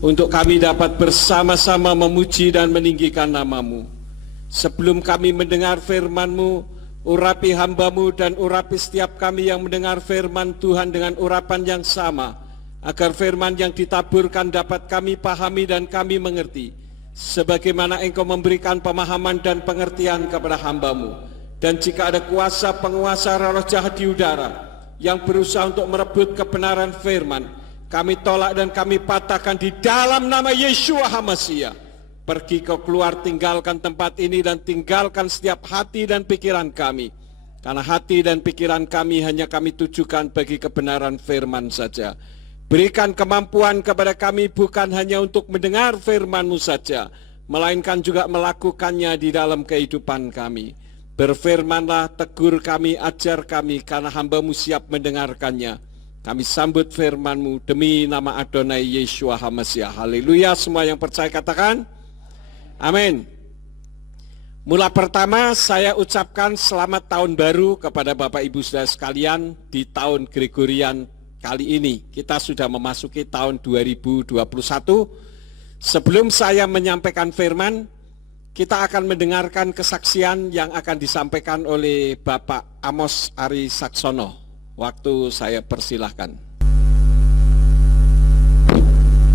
untuk kami dapat bersama-sama memuji dan meninggikan nama-Mu. Sebelum kami mendengar firman-Mu, urapi hamba-Mu dan urapi setiap kami yang mendengar firman Tuhan dengan urapan yang sama, agar firman yang ditaburkan dapat kami pahami dan kami mengerti, sebagaimana Engkau memberikan pemahaman dan pengertian kepada hamba-Mu. Dan jika ada kuasa penguasa roh jahat di udara yang berusaha untuk merebut kebenaran firman, kami tolak dan kami patahkan di dalam nama Yeshua HaMasiah. Pergi kau keluar, tinggalkan tempat ini dan tinggalkan setiap hati dan pikiran kami. Karena hati dan pikiran kami hanya kami tujukan bagi kebenaran firman saja. Berikan kemampuan kepada kami bukan hanya untuk mendengar firman-Mu saja, melainkan juga melakukannya di dalam kehidupan kami. Berfirmanlah, tegur kami, ajar kami, karena hamba-Mu siap mendengarkannya. Kami sambut firman-Mu demi nama Adonai Yeshua HaMasiah. Haleluya, semua yang percaya katakan amin. Mula pertama saya ucapkan selamat tahun baru kepada Bapak Ibu Saudara sekalian di tahun Gregorian kali ini. Kita sudah memasuki tahun 2021. Sebelum saya menyampaikan firman, kita akan mendengarkan kesaksian yang akan disampaikan oleh Bapak Amos Ari Saksono. Waktu saya persilahkan.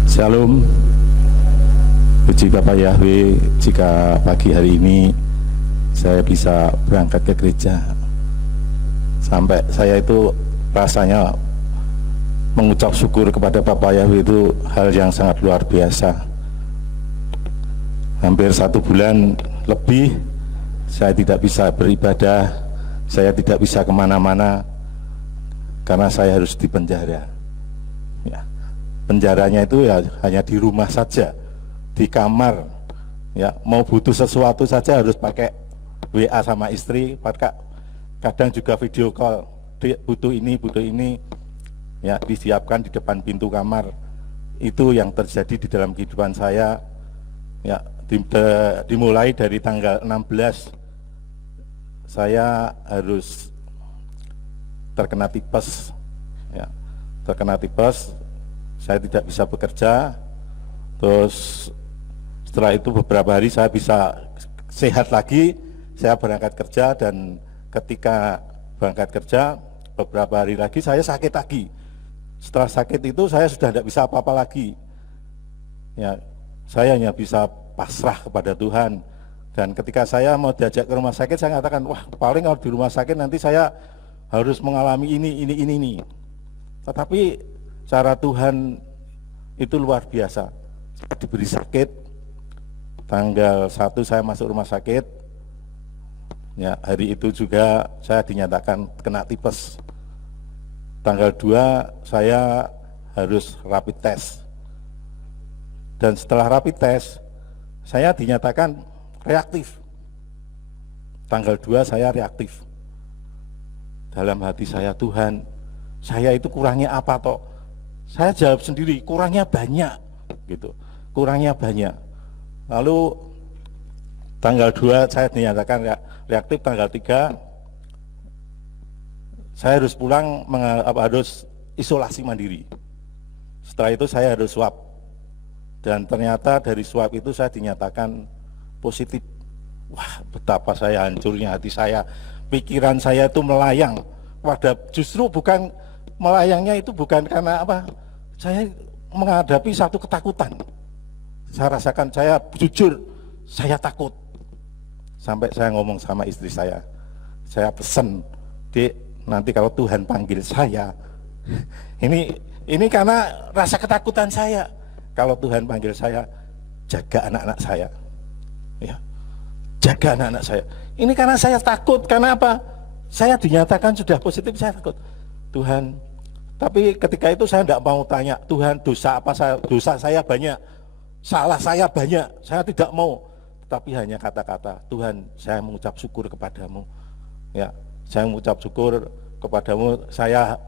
Shalom. Puji Bapak Yahweh, jika pagi hari ini saya bisa berangkat ke gereja, sampai saya itu rasanya mengucap syukur kepada Bapak Yahweh itu hal yang sangat luar biasa. Hampir 1 bulan lebih saya tidak bisa beribadah, saya tidak bisa kemana-mana karena saya harus di penjara. Ya, penjaranya itu ya hanya di rumah saja, di kamar. Ya, mau butuh sesuatu saja harus pakai WA sama istri, kadang juga video call, butuh ini, ya disiapkan di depan pintu kamar. Itu yang terjadi di dalam kehidupan saya. Ya, dimulai dari tanggal 16 saya harus terkena tipes. Ya, terkena tipes, saya tidak bisa bekerja. Terus setelah itu beberapa hari saya bisa sehat lagi, saya berangkat kerja, dan ketika berangkat kerja beberapa hari lagi saya sakit lagi. Setelah sakit itu saya sudah tidak bisa apa-apa lagi. Ya, saya hanya bisa pasrah kepada Tuhan. Dan ketika saya mau diajak ke rumah sakit, saya mengatakan, wah paling kalau di rumah sakit nanti saya harus mengalami ini. Tetapi cara Tuhan itu luar biasa. Saya diberi sakit, tanggal 1 saya masuk rumah sakit. Ya, hari itu juga saya dinyatakan kena tipes. Tanggal 2 saya harus rapid test. Dan setelah rapid test, saya dinyatakan reaktif. Tanggal 2 saya reaktif. Dalam hati saya, Tuhan, saya itu kurangnya apa toh? Saya jawab sendiri, kurangnya banyak, gitu. Kurangnya banyak. Lalu tanggal 2 saya dinyatakan reaktif, tanggal 3 saya harus pulang, harus isolasi mandiri. Setelah itu saya harus swab. Dan ternyata dari swab itu saya dinyatakan positif. Wah, betapa saya hancurnya hati saya. Pikiran saya itu melayang. Justru bukan melayangnya itu bukan karena apa. Saya menghadapi satu ketakutan. Saya rasakan, saya jujur, saya takut. Sampai saya ngomong sama istri saya pesen, Dek, nanti kalau Tuhan panggil saya, ini karena rasa ketakutan saya. Kalau Tuhan panggil saya, jaga anak-anak saya, ya, jaga anak-anak saya. Ini karena saya takut, karena apa? Saya dinyatakan sudah positif, saya takut. Tuhan, tapi ketika itu saya tidak mau tanya, Tuhan dosa apa saya? Dosa saya banyak, salah saya banyak, saya tidak mau. Tapi hanya kata-kata, Tuhan, saya mengucap syukur kepadamu. Ya, saya mengucap syukur kepadamu. Saya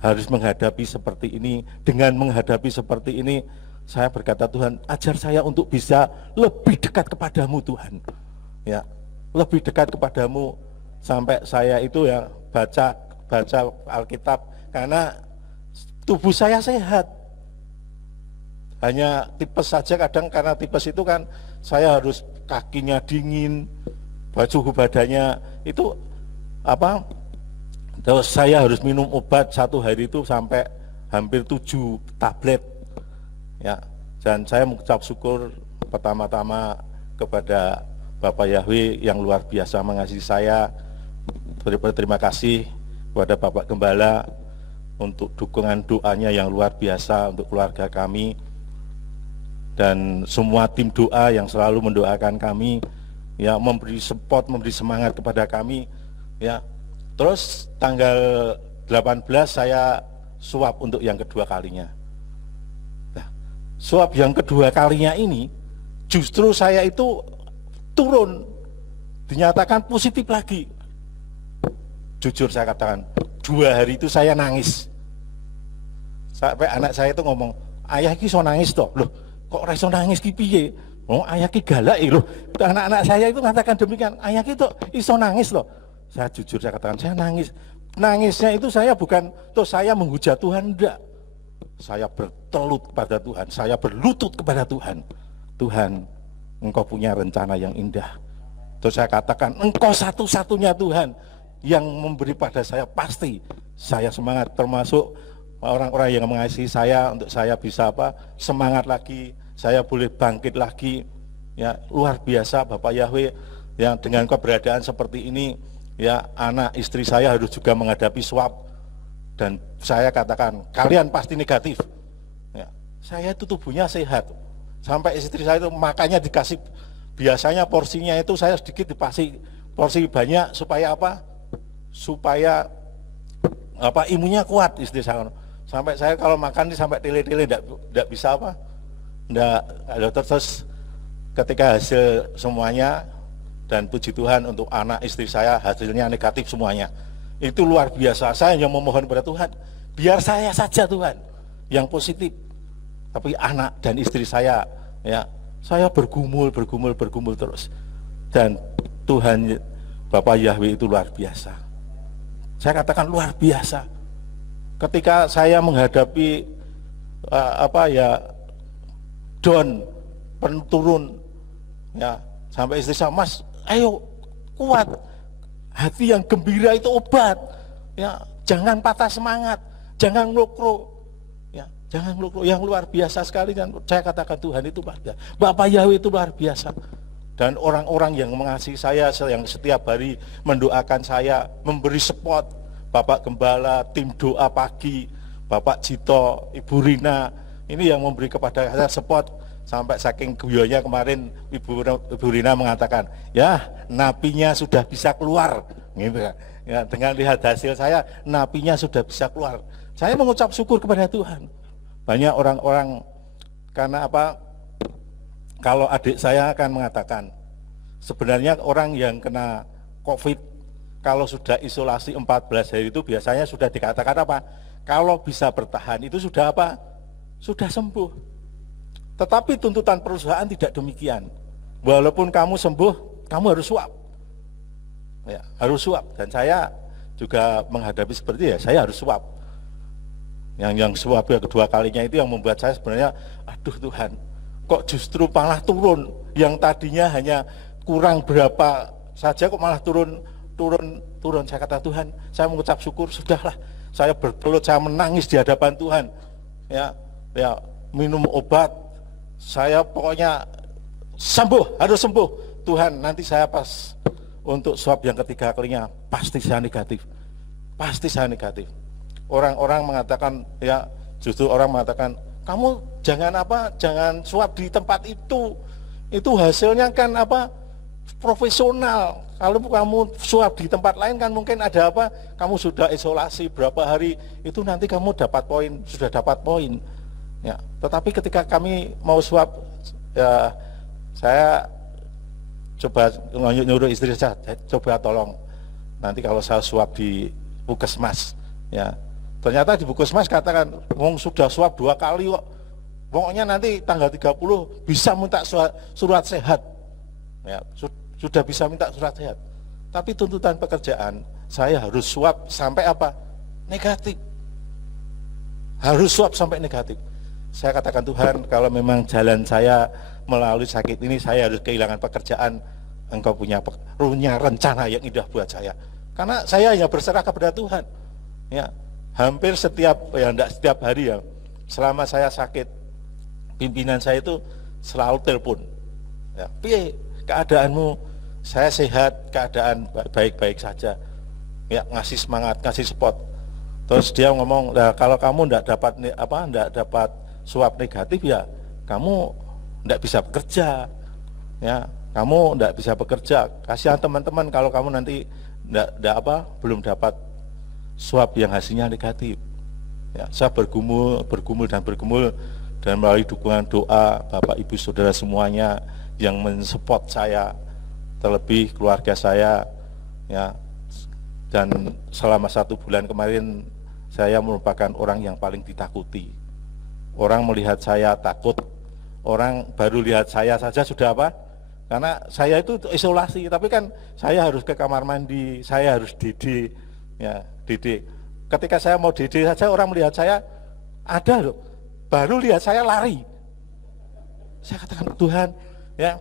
harus menghadapi seperti ini. Dengan menghadapi seperti ini, saya berkata, Tuhan, ajar saya untuk bisa lebih dekat kepadamu, Tuhan. Ya, lebih dekat kepadamu, sampai saya itu ya baca Alkitab, karena tubuh saya sehat. hanya tipes saja. Kadang karena tipes itu kan saya harus kakinya dingin, suhu badannya itu apa, terus saya harus minum obat satu hari itu sampai hampir 7 tablet ya. Dan saya mengucap syukur pertama-tama kepada Bapak Yahweh yang luar biasa mengasihi saya. Berterima kasih kepada Bapak Gembala untuk dukungan doanya yang luar biasa untuk keluarga kami, dan semua tim doa yang selalu mendoakan kami, ya, memberi support, memberi semangat kepada kami, ya. Terus tanggal 18 saya suap untuk yang kedua kalinya. Nah, suap yang kedua kalinya ini justru saya itu turun, dinyatakan positif lagi. Jujur saya katakan, 2 hari itu saya nangis. Sampai anak saya itu ngomong, ayah ki so nangis toh, loh kok reso nangis ki piye? Oh ayah ki galak loh. Anak-anak saya itu mengatakan demikian, ayah ki tuh iso nangis loh. Saya jujur saya katakan, saya nangis. Nangisnya itu saya bukan, tuh saya menghujat Tuhan, enggak. Saya bertelut kepada Tuhan, saya berlutut kepada Tuhan. Tuhan, Engkau punya rencana yang indah. Terus saya katakan, Engkau satu-satunya Tuhan yang memberi pada saya, pasti saya semangat, termasuk orang-orang yang mengasihi saya, untuk saya bisa semangat lagi, saya boleh bangkit lagi, ya. Luar biasa Bapak Yahweh yang dengan keberadaan seperti ini, ya, anak istri saya harus juga menghadapi swab, dan saya katakan kalian pasti negatif, ya. Saya itu tubuhnya sehat, sampai istri saya itu makannya dikasih, biasanya porsinya itu saya sedikit dikasih porsi banyak supaya supaya imunnya kuat istri saya. Sampai saya kalau makan sampai tele-tele tidak bisa enggak. Terus ketika hasil semuanya, dan puji Tuhan untuk anak istri saya hasilnya negatif semuanya. Itu luar biasa. Saya yang memohon kepada Tuhan, biar saya saja Tuhan yang positif, tapi anak dan istri saya, ya, saya bergumul terus. Dan Tuhan Bapak Yahweh itu luar biasa. Saya katakan luar biasa. Ketika saya menghadapi down, penurun, ya, sampai istri saya, Mas, ayo kuat. Hati yang gembira itu obat. Ya, jangan patah semangat, jangan ngelukro. Ya, jangan ngelukro. Yang luar biasa sekali, dan saya katakan Tuhan itu luar biasa. Bapak Yahweh itu luar biasa. Dan orang-orang yang mengasihi saya, yang setiap hari mendoakan saya, memberi support, Bapak Gembala, tim doa pagi, Bapak Jito, Ibu Rina, ini yang memberi kepada saya support. Sampai saking guyonya kemarin Ibu Rina mengatakan, ya napinya sudah bisa keluar, gitu kan. Ya, dengan lihat hasil saya, napinya sudah bisa keluar. Saya mengucap syukur kepada Tuhan. Banyak orang-orang, karena kalau adik saya akan mengatakan, sebenarnya orang yang kena COVID, kalau sudah isolasi 14 hari itu biasanya sudah dikatakan kalau bisa bertahan itu sudah sudah sembuh. Tetapi tuntutan perusahaan tidak demikian. Walaupun kamu sembuh, kamu harus swab. Ya, harus swab. Dan saya juga menghadapi seperti saya harus swab. Yang swab yang kedua kalinya itu yang membuat saya sebenarnya, aduh Tuhan, kok justru malah turun. Yang tadinya hanya kurang berapa saja kok malah turun. Saya kata Tuhan, saya mengucap syukur, sudahlah. Saya bertelut, saya menangis di hadapan Tuhan. Ya, minum obat, saya pokoknya harus sembuh. Tuhan, nanti saya pas untuk swab yang ketiga kalinya, pasti saya negatif. Orang-orang mengatakan, ya, justru orang mengatakan, kamu jangan swab di tempat itu hasilnya kan profesional. Kalau kamu swab di tempat lain kan mungkin ada kamu sudah isolasi berapa hari, itu nanti kamu sudah dapat poin. Ya, tetapi ketika kami mau swab, ya, saya coba nyuruh istri saya, coba tolong nanti kalau saya swab di Puskesmas, ya. Ternyata di Puskesmas katakan, sudah swab 2 kali kok. Pokoknya nanti tanggal 30 bisa minta surat sehat. Ya, sudah bisa minta surat sehat. Tapi tuntutan pekerjaan, saya harus swab sampai negatif. Harus swab sampai negatif. saya katakan, Tuhan, kalau memang jalan saya melalui sakit ini, saya harus kehilangan pekerjaan, Engkau punya rencana yang indah buat saya. Karena saya hanya berserah kepada Tuhan. Ya, hampir enggak setiap hari ya, selama saya sakit, pimpinan saya itu selalu telepon. Ya, piye keadaanmu? Saya sehat, keadaan baik-baik saja. Ya, ngasih semangat, ngasih support. Terus dia ngomong, nah, kalau kamu enggak dapat suap negatif, ya kamu enggak bisa bekerja. Ya, kamu enggak bisa bekerja. Kasihan teman-teman kalau kamu nanti belum dapat suap yang hasilnya negatif. Ya, saya bergumul dan melalui dukungan doa Bapak Ibu Saudara semuanya yang mensupport saya, terlebih keluarga saya, ya. Dan selama 1 bulan kemarin saya merupakan orang yang paling ditakuti. Orang melihat saya takut, orang baru lihat saya saja sudah apa? Karena saya itu isolasi, tapi kan saya harus ke kamar mandi, saya harus DD, ya, DD. Ketika saya mau DD saja orang melihat saya, ada loh, baru lihat saya lari. Saya katakan, Tuhan, ya,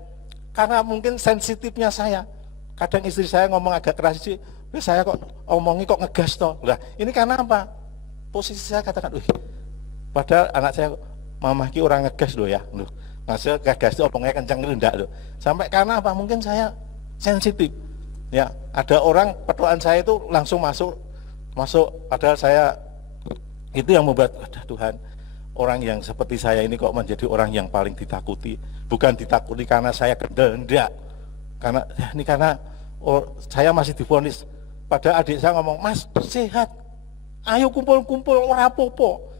karena mungkin sensitifnya saya. Kadang istri saya ngomong agak keras sih, saya kok omongi kok ngegas toh. Lah, ini karena apa? Posisi saya katakan, padahal anak saya, mama ki orang ngegas loh ya, loh. Ngasih ngegas itu omongnya kencang rendah loh. Sampai karena apa? Mungkin saya sensitif. Ya, ada orang petuaan saya itu langsung masuk, padahal saya itu yang membuat, Tuhan, orang yang seperti saya ini kok menjadi orang yang paling ditakuti. Bukan ditakuti karena saya kendel, enggak. Karena saya masih divonis. Padahal adik saya ngomong, Mas sehat, ayo kumpul-kumpul, ora popo.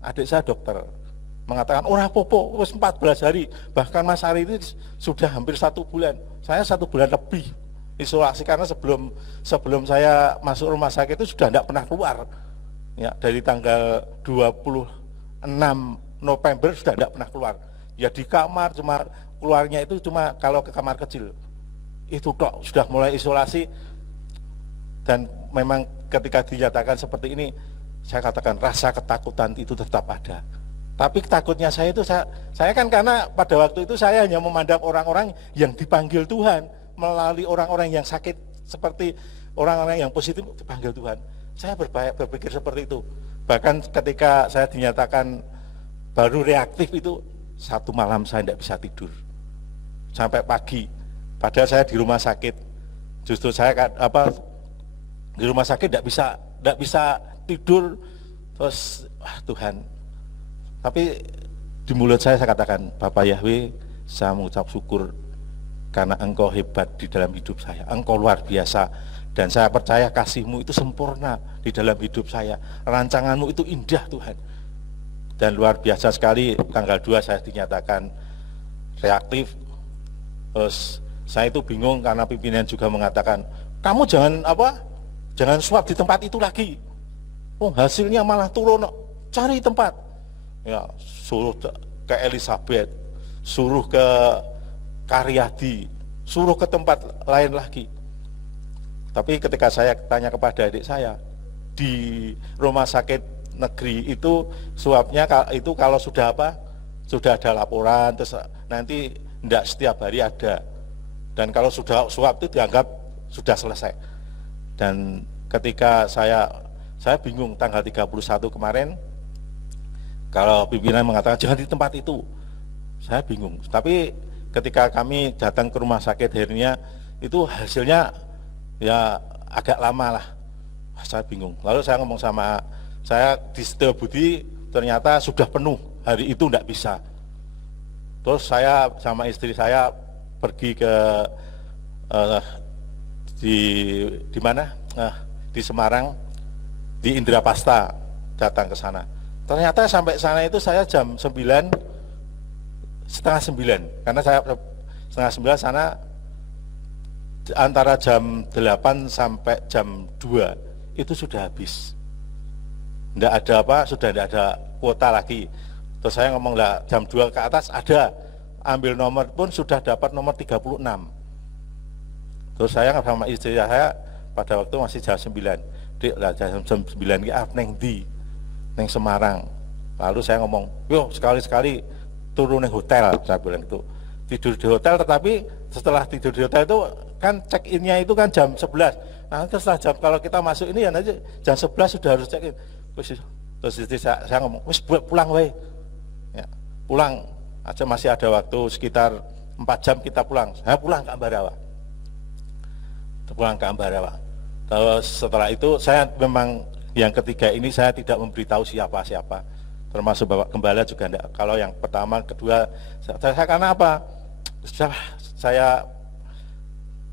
Adik saya dokter mengatakan ora popo, wis 14 hari. Bahkan Mas Ari itu sudah hampir 1 bulan. Saya 1 bulan lebih isolasi karena sebelum saya masuk rumah sakit itu sudah tidak pernah keluar. Ya, dari tanggal 26 November sudah tidak pernah keluar. Ya di kamar, cuma keluarnya itu cuma kalau ke kamar kecil. Itu kok sudah mulai isolasi. Dan memang ketika dinyatakan seperti ini, saya katakan rasa ketakutan itu tetap ada. Tapi takutnya saya itu, saya kan karena pada waktu itu saya hanya memandang orang-orang yang dipanggil Tuhan, melalui orang-orang yang sakit, seperti orang-orang yang positif dipanggil Tuhan. Saya berpikir seperti itu. Bahkan ketika saya dinyatakan baru reaktif itu, 1 malam saya tidak bisa tidur sampai pagi. Padahal saya di rumah sakit. Justru saya di rumah sakit tidak bisa tidur. Terus Tuhan. Tapi di mulut saya katakan, Bapak Yahweh, saya mengucap syukur karena Engkau hebat di dalam hidup saya. Engkau luar biasa. Dan saya percaya kasih-Mu itu sempurna di dalam hidup saya. Rancangan-Mu itu indah, Tuhan. Dan luar biasa sekali, tanggal 2 saya dinyatakan reaktif. Terus saya itu bingung karena pimpinan juga mengatakan, kamu jangan swab di tempat itu lagi. Oh, hasilnya malah turun, cari tempat. Ya, suruh ke Elizabeth, suruh ke Karyadi, suruh ke tempat lain lagi. Tapi ketika saya tanya kepada adik saya, di rumah sakit negeri itu swabnya itu kalau sudah ada laporan, terus nanti tidak setiap hari ada. Dan kalau sudah swab itu dianggap sudah selesai. Dan ketika saya bingung tanggal 31 kemarin, kalau pimpinan mengatakan jangan di tempat itu, saya bingung. Tapi ketika kami datang ke rumah sakit akhirnya itu hasilnya ya agak lama lah. Saya bingung. Lalu saya ngomong sama saya di Setiabudi, ternyata sudah penuh, hari itu tidak bisa. Terus saya sama istri saya pergi ke di mana? Di Semarang, di Indrapasta, datang ke sana. Ternyata sampai sana itu saya jam 9, setengah 9, karena saya setengah 9 sana antara jam 8 sampai jam 2 itu sudah habis. Tidak ada sudah tidak ada kuota lagi. Terus saya ngomong lah, jam 2 ke atas ada, ambil nomor pun sudah dapat nomor 36. Terus saya sama istri saya pada waktu masih jam 9. Dik lah jam 9 ki neng di neng Semarang. Lalu saya ngomong, yo sekali-sekali turun di hotel, saya bilang itu. Tidur di hotel, tetapi setelah tidur di hotel itu kan check-in-nya itu kan jam 11. Nah, setelah jam, kalau kita masuk ini ya nanti jam 11 sudah harus check-in. Terus saya ngomong, wis pulang weh. Ya, pulang aja, masih ada waktu sekitar 4 jam kita pulang. Saya pulang ke Ambarawa. Terus setelah itu saya memang yang ketiga ini saya tidak memberitahu siapa-siapa, termasuk Bapak Gembala juga enggak. Kalau yang pertama, kedua, saya karena apa?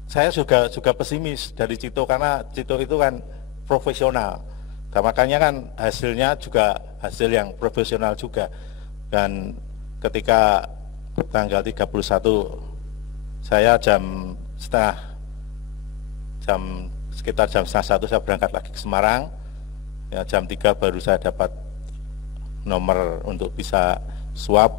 Saya juga pesimis dari Cito, karena Cito itu kan profesional. Dan makanya kan hasilnya juga hasil yang profesional juga. Dan ketika tanggal 31 saya sekitar jam setengah 1 saya berangkat lagi ke Semarang. Ya, jam 3 baru saya dapat nomor untuk bisa swab.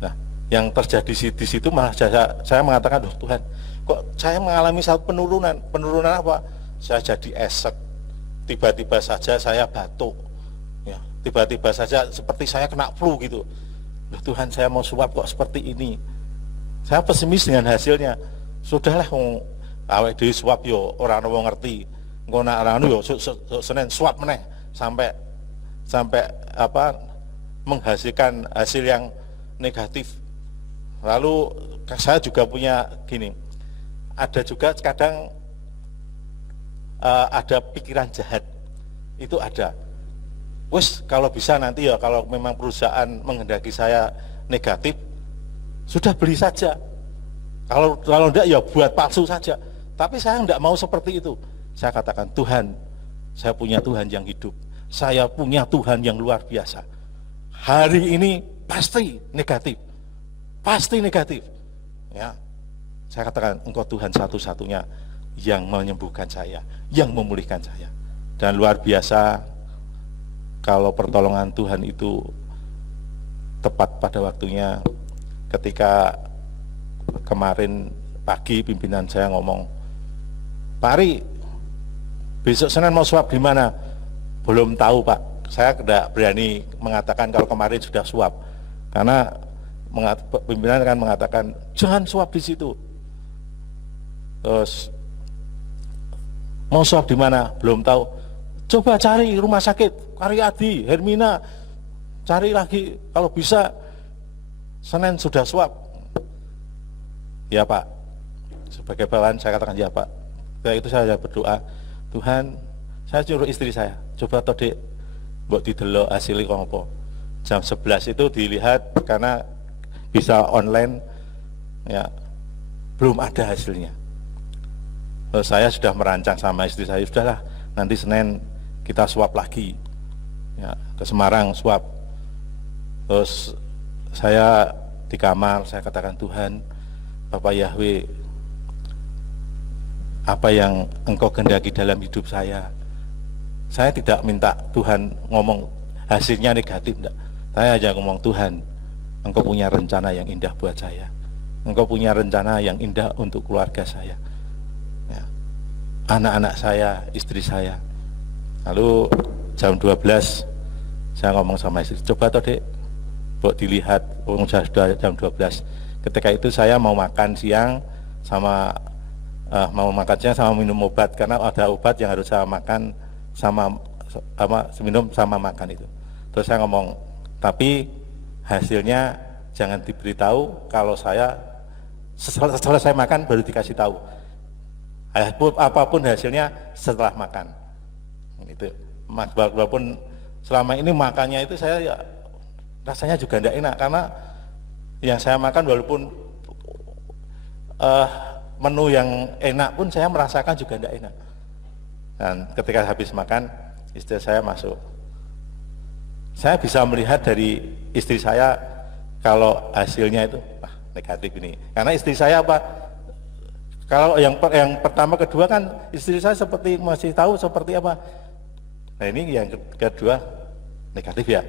Nah, yang terjadi di situ malah saya mengatakan, "Duh Tuhan, kok saya mengalami satu penurunan apa? Saya jadi esek, tiba-tiba saja saya batuk, ya, tiba-tiba saja seperti saya kena flu gitu. Duh Tuhan, saya mau swab kok seperti ini." Saya pesimis dengan hasilnya. Sudahlah, awake dhewe swab yo ora ono wong ngerti. Engko nak ora ono yo Senin swab meneh sampai apa menghasilkan hasil yang negatif. Lalu saya juga punya gini, ada juga kadang ada pikiran jahat, itu ada. Wes kalau bisa nanti ya, kalau memang perusahaan menghendaki saya negatif, sudah beli saja. Kalau enggak ya buat palsu saja. Tapi saya enggak mau seperti itu. Saya katakan, Tuhan, saya punya Tuhan yang hidup. Saya punya Tuhan yang luar biasa. Hari ini pasti negatif. Pasti negatif. Ya. Saya katakan, Engkau Tuhan satu-satunya yang menyembuhkan saya, yang memulihkan saya. Dan luar biasa, kalau pertolongan Tuhan itu tepat pada waktunya. Ketika kemarin pagi pimpinan saya ngomong, "Pak Ari, besok Senin mau swab di mana?" Belum tahu Pak, saya tidak berani mengatakan kalau kemarin sudah swab, karena pimpinan kan mengatakan jangan swab di situ. Terus mau swab di mana? Belum tahu. Coba cari rumah sakit Karyadi, Hermina, cari lagi kalau bisa Senin sudah swab. Ya Pak, sebagai bawahan saya katakan ya Pak. Setelah itu saya berdoa, Tuhan, saya suruh istri saya, coba toh Dek, mbok didelok hasilnya kok apa. Jam 11 itu dilihat karena bisa online, ya belum ada hasilnya. Terus saya sudah merancang sama istri saya, sudahlah nanti Senin kita swab lagi, ya, ke Semarang swab. Terus saya di kamar, saya katakan, Tuhan, Bapak Yahweh, apa yang Engkau kehendaki dalam hidup saya tidak minta Tuhan ngomong hasilnya negatif, enggak. Saya hanya ngomong, Tuhan, Engkau punya rencana yang indah buat saya. Engkau punya rencana yang indah untuk keluarga saya, ya, anak-anak saya, istri saya. Lalu jam 12 saya ngomong sama istri, coba toh Dek, buat dilihat, sudah jam 12. Ketika itu saya mau makan siang sama minum obat, karena ada obat yang harus saya makan minum sama makan itu. Terus saya ngomong, tapi hasilnya jangan diberitahu, kalau saya setelah saya makan baru dikasih tahu. Apapun hasilnya setelah makan. Itu walaupun selama ini makannya itu saya ya, rasanya juga tidak enak, karena yang saya makan walaupun menu yang enak pun saya merasakan juga tidak enak. Dan ketika habis makan, istri saya masuk. Saya bisa melihat dari istri saya kalau hasilnya itu negatif ini. Karena istri saya apa? Kalau yang pertama kedua kan istri saya seperti masih tahu seperti apa. Nah ini yang kedua negatif ya.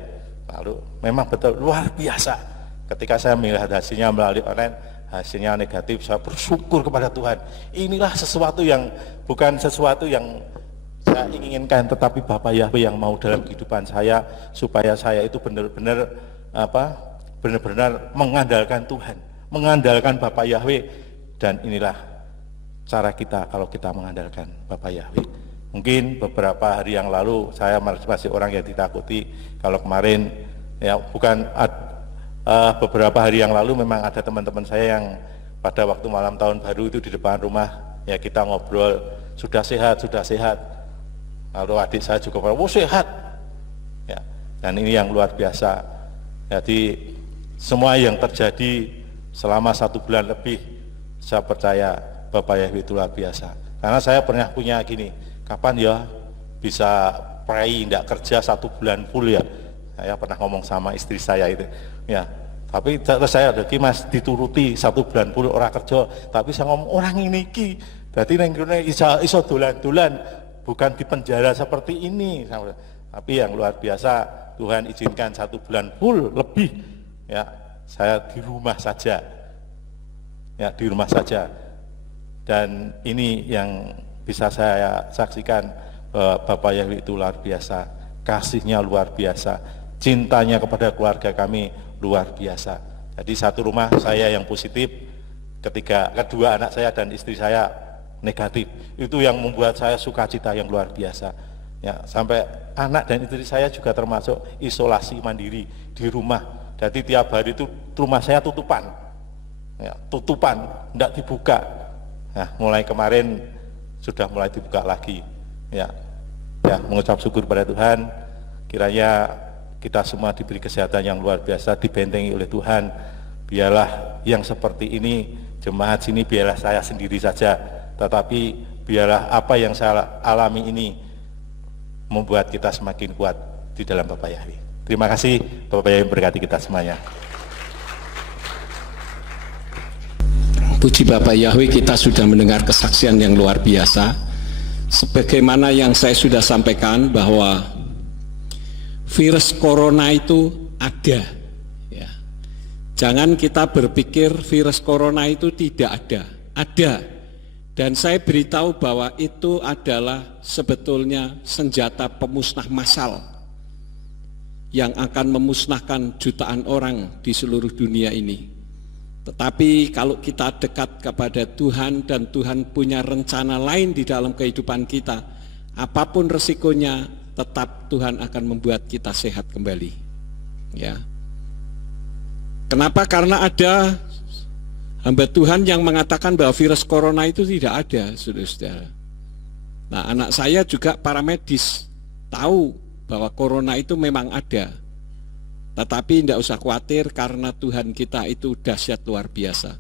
Lalu memang betul luar biasa. Ketika saya melihat hasilnya melalui online, hasilnya negatif, saya bersyukur kepada Tuhan. Inilah sesuatu yang bukan sesuatu yang saya inginkan, tetapi Bapak Yahweh yang mau dalam kehidupan saya, supaya saya itu benar-benar benar-benar mengandalkan Tuhan, mengandalkan Bapak Yahweh. Dan inilah cara kita kalau kita mengandalkan Bapak Yahweh. Mungkin beberapa hari yang lalu saya masih orang yang ditakuti. Kalau kemarin ya bukan beberapa hari yang lalu memang ada teman-teman saya yang pada waktu malam tahun baru itu di depan rumah ya kita ngobrol, sudah sehat, sudah sehat. Lalu adik saya juga bilang, oh sehat. Ya, dan ini yang luar biasa. Jadi semua yang terjadi selama 1 bulan lebih, saya percaya Bapak Yahweh itu luar biasa. Karena saya pernah punya gini, kapan ya bisa pray tidak kerja 1 bulan full ya. Saya pernah ngomong sama istri saya itu, ya. Tapi terus saya ada Mas dituruti 1 bulan full orang kerja, tapi saya ngomong orang ini ki, berarti nengkune iso dolan-dolan, bukan di penjara seperti ini. Tapi yang luar biasa Tuhan izinkan 1 bulan full lebih, ya. Saya di rumah saja, ya di rumah saja. Dan ini yang bisa saya saksikan, Bapak Yahweh itu luar biasa, kasihnya luar biasa, cintanya kepada keluarga kami luar biasa. Jadi satu rumah saya yang positif, kedua anak saya dan istri saya negatif. Itu yang membuat saya sukacita yang luar biasa. Ya, sampai anak dan istri saya juga termasuk isolasi mandiri di rumah. Jadi tiap hari itu rumah saya tutupan, ya, tutupan, tidak dibuka. Nah, mulai kemarin sudah mulai dibuka lagi. Ya, mengucap syukur pada Tuhan. Kiranya kita semua diberi kesehatan yang luar biasa, dibentengi oleh Tuhan. Biarlah yang seperti ini, jemaat sini biarlah saya sendiri saja, tetapi biarlah apa yang saya alami ini membuat kita semakin kuat di dalam Bapak Yahweh. Terima kasih, Bapak Yahweh berkati kita semuanya. Puji Bapak Yahweh, kita sudah mendengar kesaksian yang luar biasa. Sebagaimana yang saya sudah sampaikan bahwa virus corona itu ada. Ya. Jangan kita berpikir virus corona itu tidak ada. Ada. Dan saya beritahu bahwa itu adalah sebetulnya senjata pemusnah massal yang akan memusnahkan jutaan orang di seluruh dunia ini. Tetapi kalau kita dekat kepada Tuhan dan Tuhan punya rencana lain di dalam kehidupan kita, apapun resikonya, tetap Tuhan akan membuat kita sehat kembali. Ya. Kenapa? Karena ada hamba Tuhan yang mengatakan bahwa virus corona itu tidak ada, saudara-saudara. Nah, anak saya juga paramedis, tahu bahwa corona itu memang ada. Tetapi tidak usah khawatir karena Tuhan kita itu dahsyat luar biasa.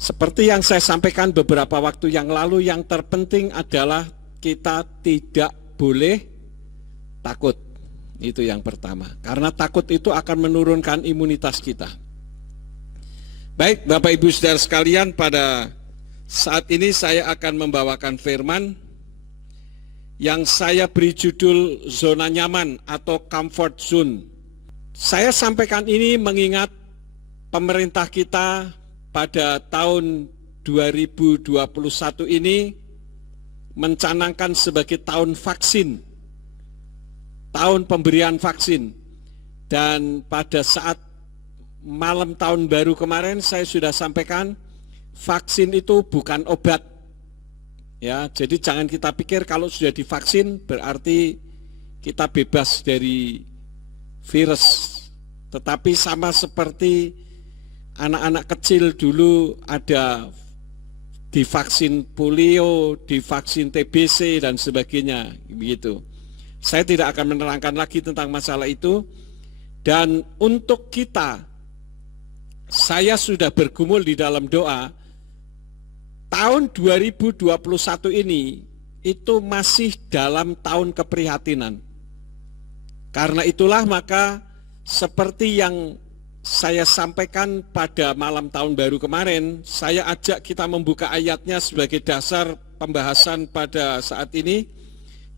Seperti yang saya sampaikan beberapa waktu yang lalu, yang terpenting adalah kita tidak boleh takut. Itu yang pertama. Karena takut itu akan menurunkan imunitas kita. Baik, Bapak Ibu Saudara sekalian, pada saat ini saya akan membawakan firman yang saya beri judul zona nyaman atau comfort zone. Saya sampaikan ini mengingat pemerintah kita pada tahun 2021 ini mencanangkan sebagai tahun vaksin, tahun pemberian vaksin. Dan pada saat malam tahun baru kemarin saya sudah sampaikan, vaksin itu bukan obat. Ya, jadi jangan kita pikir kalau sudah divaksin berarti kita bebas dari virus. Tetapi sama seperti anak-anak kecil dulu ada divaksin polio, divaksin TBC dan sebagainya, begitu. Saya tidak akan menerangkan lagi tentang masalah itu. Dan untuk kita, saya sudah bergumul di dalam doa, tahun 2021 ini itu masih dalam tahun keprihatinan. Karena itulah maka seperti yang saya sampaikan pada malam tahun baru kemarin, saya ajak kita membuka ayatnya sebagai dasar pembahasan pada saat ini,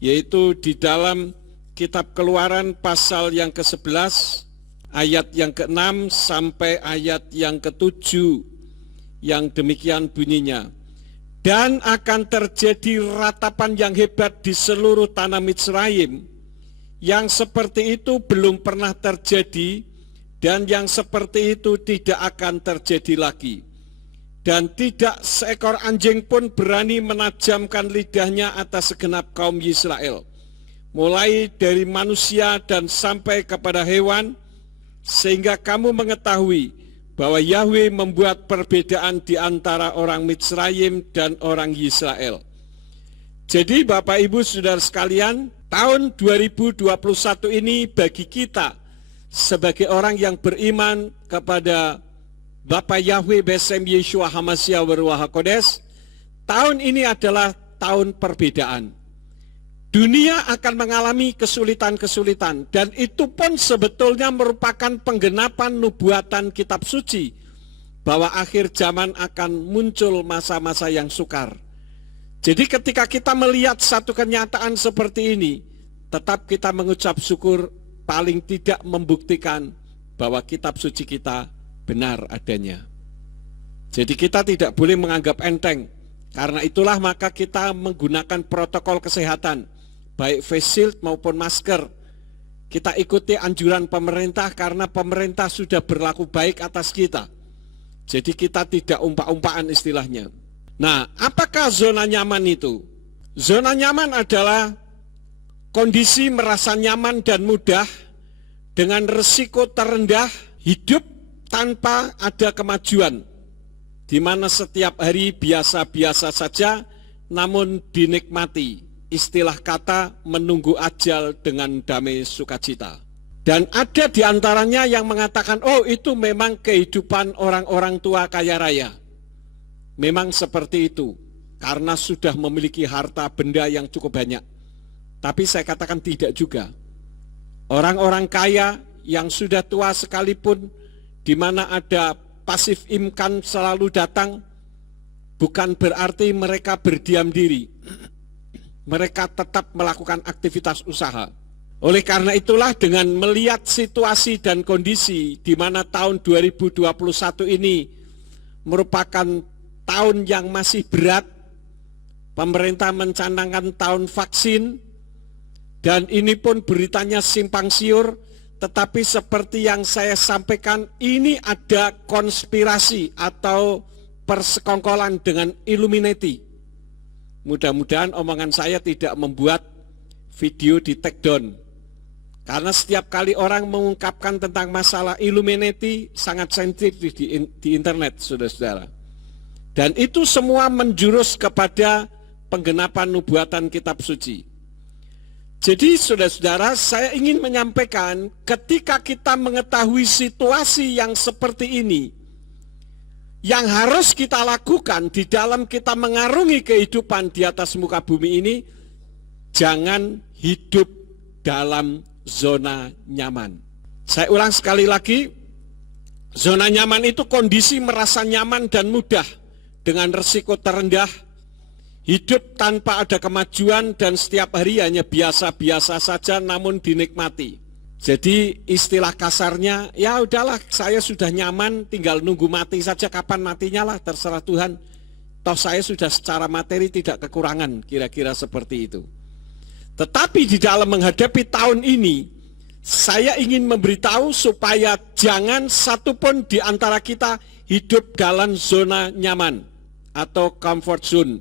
yaitu di dalam kitab Keluaran pasal yang ke-11, ayat yang ke-6 sampai ayat yang ke-7, yang demikian bunyinya. Dan akan terjadi ratapan yang hebat di seluruh tanah Mitsraim, yang seperti itu belum pernah terjadi, dan yang seperti itu tidak akan terjadi lagi. Dan tidak seekor anjing pun berani menajamkan lidahnya atas segenap kaum Israel, mulai dari manusia dan sampai kepada hewan, sehingga kamu mengetahui bahwa Yahweh membuat perbedaan di antara orang Mitsraim dan orang Israel. Jadi Bapak Ibu Saudara sekalian, tahun 2021 ini bagi kita sebagai orang yang beriman kepada Bapa Yahweh Besem Yeshua Hamashiach Waruah HaKodesh, tahun ini adalah tahun perbedaan. Dunia akan mengalami kesulitan-kesulitan, dan itu pun sebetulnya merupakan penggenapan nubuatan kitab suci bahwa akhir zaman akan muncul masa-masa yang sukar. Jadi ketika kita melihat satu kenyataan seperti ini, tetap kita mengucap syukur, paling tidak membuktikan bahwa kitab suci kita benar adanya. Jadi kita tidak boleh menganggap enteng. Karena itulah maka kita menggunakan protokol kesehatan, baik face shield maupun masker. Kita ikuti anjuran pemerintah karena pemerintah sudah berlaku baik atas kita. Jadi kita tidak umpak-umpakan istilahnya. Nah, apakah zona nyaman itu? Zona nyaman adalah kondisi merasa nyaman dan mudah dengan resiko terendah, hidup tanpa ada kemajuan, di mana setiap hari biasa-biasa saja namun dinikmati. Istilah kata menunggu ajal dengan damai sukacita. Dan ada di antaranya yang mengatakan, oh itu memang kehidupan orang-orang tua kaya raya. Memang seperti itu, karena sudah memiliki harta benda yang cukup banyak. Tapi saya katakan tidak juga. Orang-orang kaya yang sudah tua sekalipun, di mana ada pasif income selalu datang, bukan berarti mereka berdiam diri. Mereka tetap melakukan aktivitas usaha. Oleh karena itulah dengan melihat situasi dan kondisi di mana tahun 2021 ini merupakan tahun yang masih berat, pemerintah mencanangkan tahun vaksin, dan ini pun beritanya simpang siur, tetapi seperti yang saya sampaikan, ini ada konspirasi atau persekongkolan dengan Illuminati. Mudah-mudahan omongan saya tidak membuat video di take down. Karena setiap kali orang mengungkapkan tentang masalah Illuminati sangat sensitif di internet, saudara-saudara. Dan itu semua menjurus kepada penggenapan nubuatan kitab suci. Jadi saudara-saudara, saya ingin menyampaikan ketika kita mengetahui situasi yang seperti ini, yang harus kita lakukan di dalam kita mengarungi kehidupan di atas muka bumi ini, jangan hidup dalam zona nyaman. Saya ulang sekali lagi, zona nyaman itu kondisi merasa nyaman dan mudah dengan resiko terendah, hidup tanpa ada kemajuan dan setiap hari hanya biasa-biasa saja namun dinikmati. Jadi istilah kasarnya, ya udahlah saya sudah nyaman, tinggal nunggu mati saja, kapan matinya lah terserah Tuhan. Toh saya sudah secara materi tidak kekurangan, kira-kira seperti itu. Tetapi di dalam menghadapi tahun ini, saya ingin memberitahu supaya jangan satupun di antara kita hidup dalam zona nyaman atau comfort zone.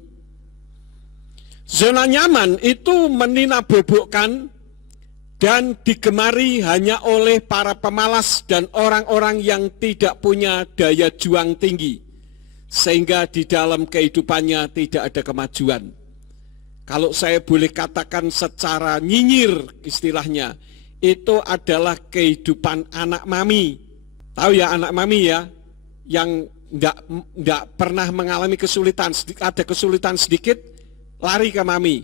Zona nyaman itu meninabobokan dan digemari hanya oleh para pemalas dan orang-orang yang tidak punya daya juang tinggi, sehingga di dalam kehidupannya tidak ada kemajuan. Kalau saya boleh katakan secara nyinyir istilahnya, itu adalah kehidupan anak mami. Tahu ya anak mami ya, yang enggak pernah mengalami kesulitan, ada kesulitan sedikit, lari ke mami.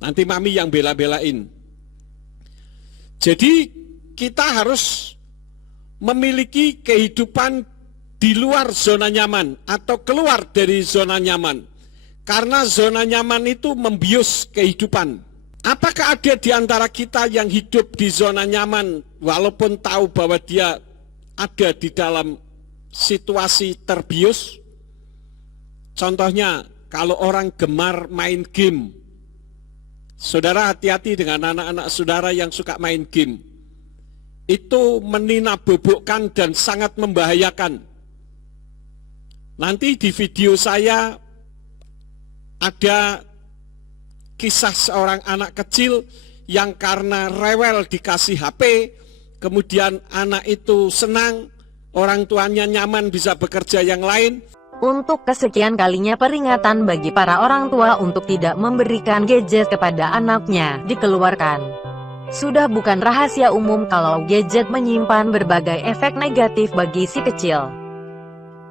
Nanti mami yang bela-belain. Jadi kita harus memiliki kehidupan di luar zona nyaman atau keluar dari zona nyaman. Karena zona nyaman itu membius kehidupan. Apakah ada di antara kita yang hidup di zona nyaman walaupun tahu bahwa dia ada di dalam situasi terbius? Contohnya kalau orang gemar main game. Saudara hati-hati dengan anak-anak saudara yang suka main game. Itu meninabobokkan dan sangat membahayakan. Nanti di video saya ada kisah seorang anak kecil yang karena rewel dikasih HP, kemudian anak itu senang, orang tuanya nyaman bisa bekerja yang lain. Untuk kesekian kalinya peringatan bagi para orang tua untuk tidak memberikan gadget kepada anaknya dikeluarkan. Sudah bukan rahasia umum kalau gadget menyimpan berbagai efek negatif bagi si kecil,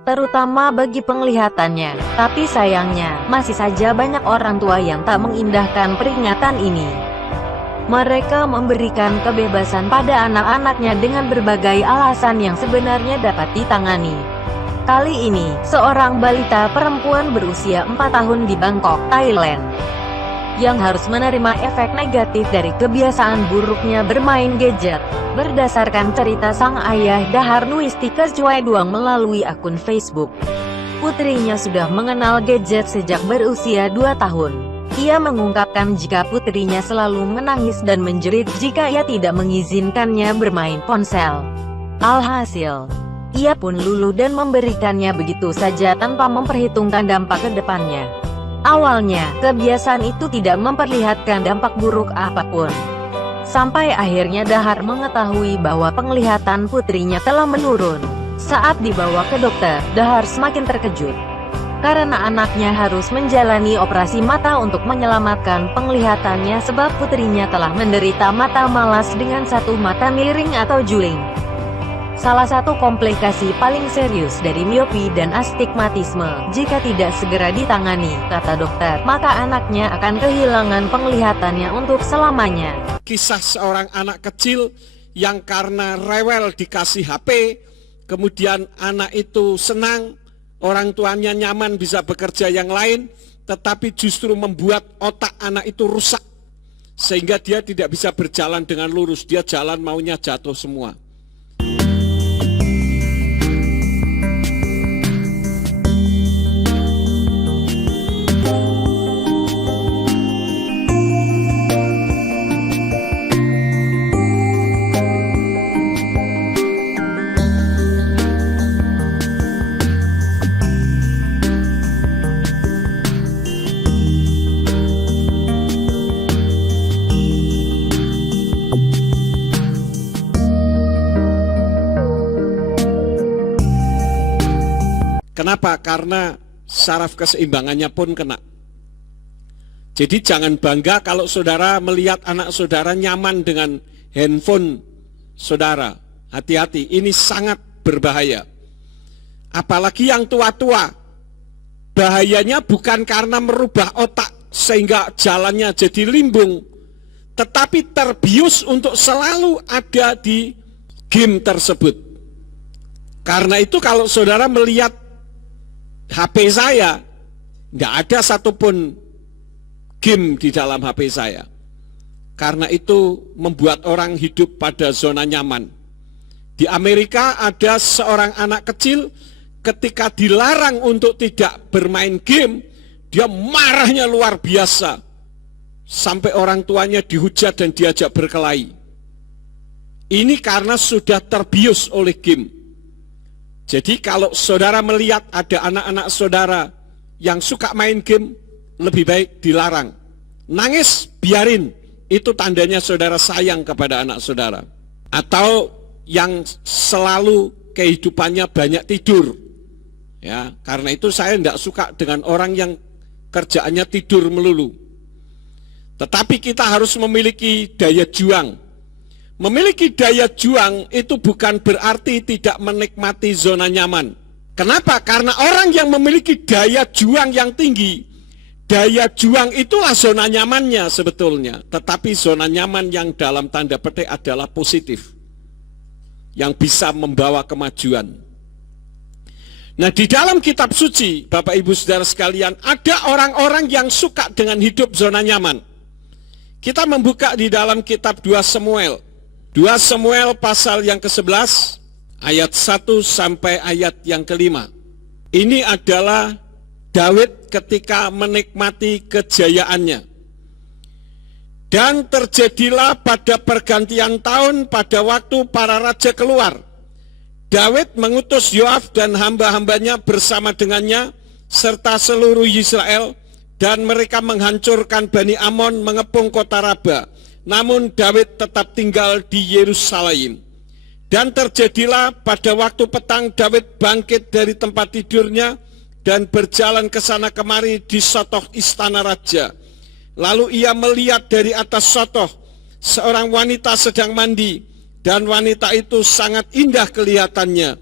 terutama bagi penglihatannya. Tapi sayangnya, masih saja banyak orang tua yang tak mengindahkan peringatan ini. Mereka memberikan kebebasan pada anak-anaknya dengan berbagai alasan yang sebenarnya dapat ditangani. Kali ini, seorang balita perempuan berusia 4 tahun di Bangkok, Thailand, yang harus menerima efek negatif dari kebiasaan buruknya bermain gadget. Berdasarkan cerita sang ayah Dahar Nuistika Chweduang melalui akun Facebook, putrinya sudah mengenal gadget sejak berusia 2 tahun. Ia mengungkapkan jika putrinya selalu menangis dan menjerit jika ia tidak mengizinkannya bermain ponsel. Alhasil, ia pun luluh dan memberikannya begitu saja tanpa memperhitungkan dampak ke depannya. Awalnya, kebiasaan itu tidak memperlihatkan dampak buruk apapun. Sampai akhirnya Dahar mengetahui bahwa penglihatan putrinya telah menurun. Saat dibawa ke dokter, Dahar semakin terkejut, karena anaknya harus menjalani operasi mata untuk menyelamatkan penglihatannya sebab putrinya telah menderita mata malas dengan satu mata miring atau juling. Salah satu komplikasi paling serius dari miopi dan astigmatisme, jika tidak segera ditangani, kata dokter, maka anaknya akan kehilangan penglihatannya untuk selamanya. Kisah seorang anak kecil yang karena rewel dikasih HP, kemudian anak itu senang, orang tuanya nyaman bisa bekerja yang lain, tetapi justru membuat otak anak itu rusak, sehingga dia tidak bisa berjalan dengan lurus, dia jalan maunya jatuh semua. Kenapa? Karena saraf keseimbangannya pun kena. Jadi jangan bangga kalau saudara melihat anak saudara nyaman dengan handphone saudara. Hati-hati, ini sangat berbahaya. Apalagi yang tua-tua. Bahayanya bukan karena merubah otak sehingga jalannya jadi limbung, tetapi terbius untuk selalu ada di game tersebut. Karena itu kalau saudara melihat HP saya, nggak ada satupun game di dalam HP saya. Karena itu membuat orang hidup pada zona nyaman. Di Amerika ada seorang anak kecil ketika dilarang untuk tidak bermain game, dia marahnya luar biasa. Sampai orang tuanya dihujat dan diajak berkelahi. Ini karena sudah terbius oleh game. Jadi kalau saudara melihat ada anak-anak saudara yang suka main game, lebih baik dilarang. Nangis, biarin. Itu tandanya saudara sayang kepada anak saudara. Atau yang selalu kehidupannya banyak tidur. Ya, karena itu saya tidak suka dengan orang yang kerjaannya tidur melulu. Tetapi kita harus memiliki daya juang. Memiliki daya juang itu bukan berarti tidak menikmati zona nyaman. Kenapa? Karena orang yang memiliki daya juang yang tinggi, daya juang itulah zona nyamannya sebetulnya. Tetapi zona nyaman yang dalam tanda petik adalah positif, yang bisa membawa kemajuan. Nah, di dalam kitab suci, Bapak Ibu Saudara sekalian, ada orang-orang yang suka dengan hidup zona nyaman. Kita membuka di dalam kitab 2 Samuel. 2 Samuel pasal yang ke-11, ayat 1 sampai ayat yang ke-5. Ini adalah Daud ketika menikmati kejayaannya. Dan terjadilah pada pergantian tahun pada waktu para raja keluar. Daud mengutus Yoab dan hamba-hambanya bersama dengannya serta seluruh Israel, dan mereka menghancurkan Bani Amon, mengepung kota Raba. Namun Daud tetap tinggal di Yerusalem. Dan terjadilah pada waktu petang Daud bangkit dari tempat tidurnya dan berjalan ke sana kemari di sotoh istana raja. Lalu ia melihat dari atas sotoh seorang wanita sedang mandi, dan wanita itu sangat indah kelihatannya.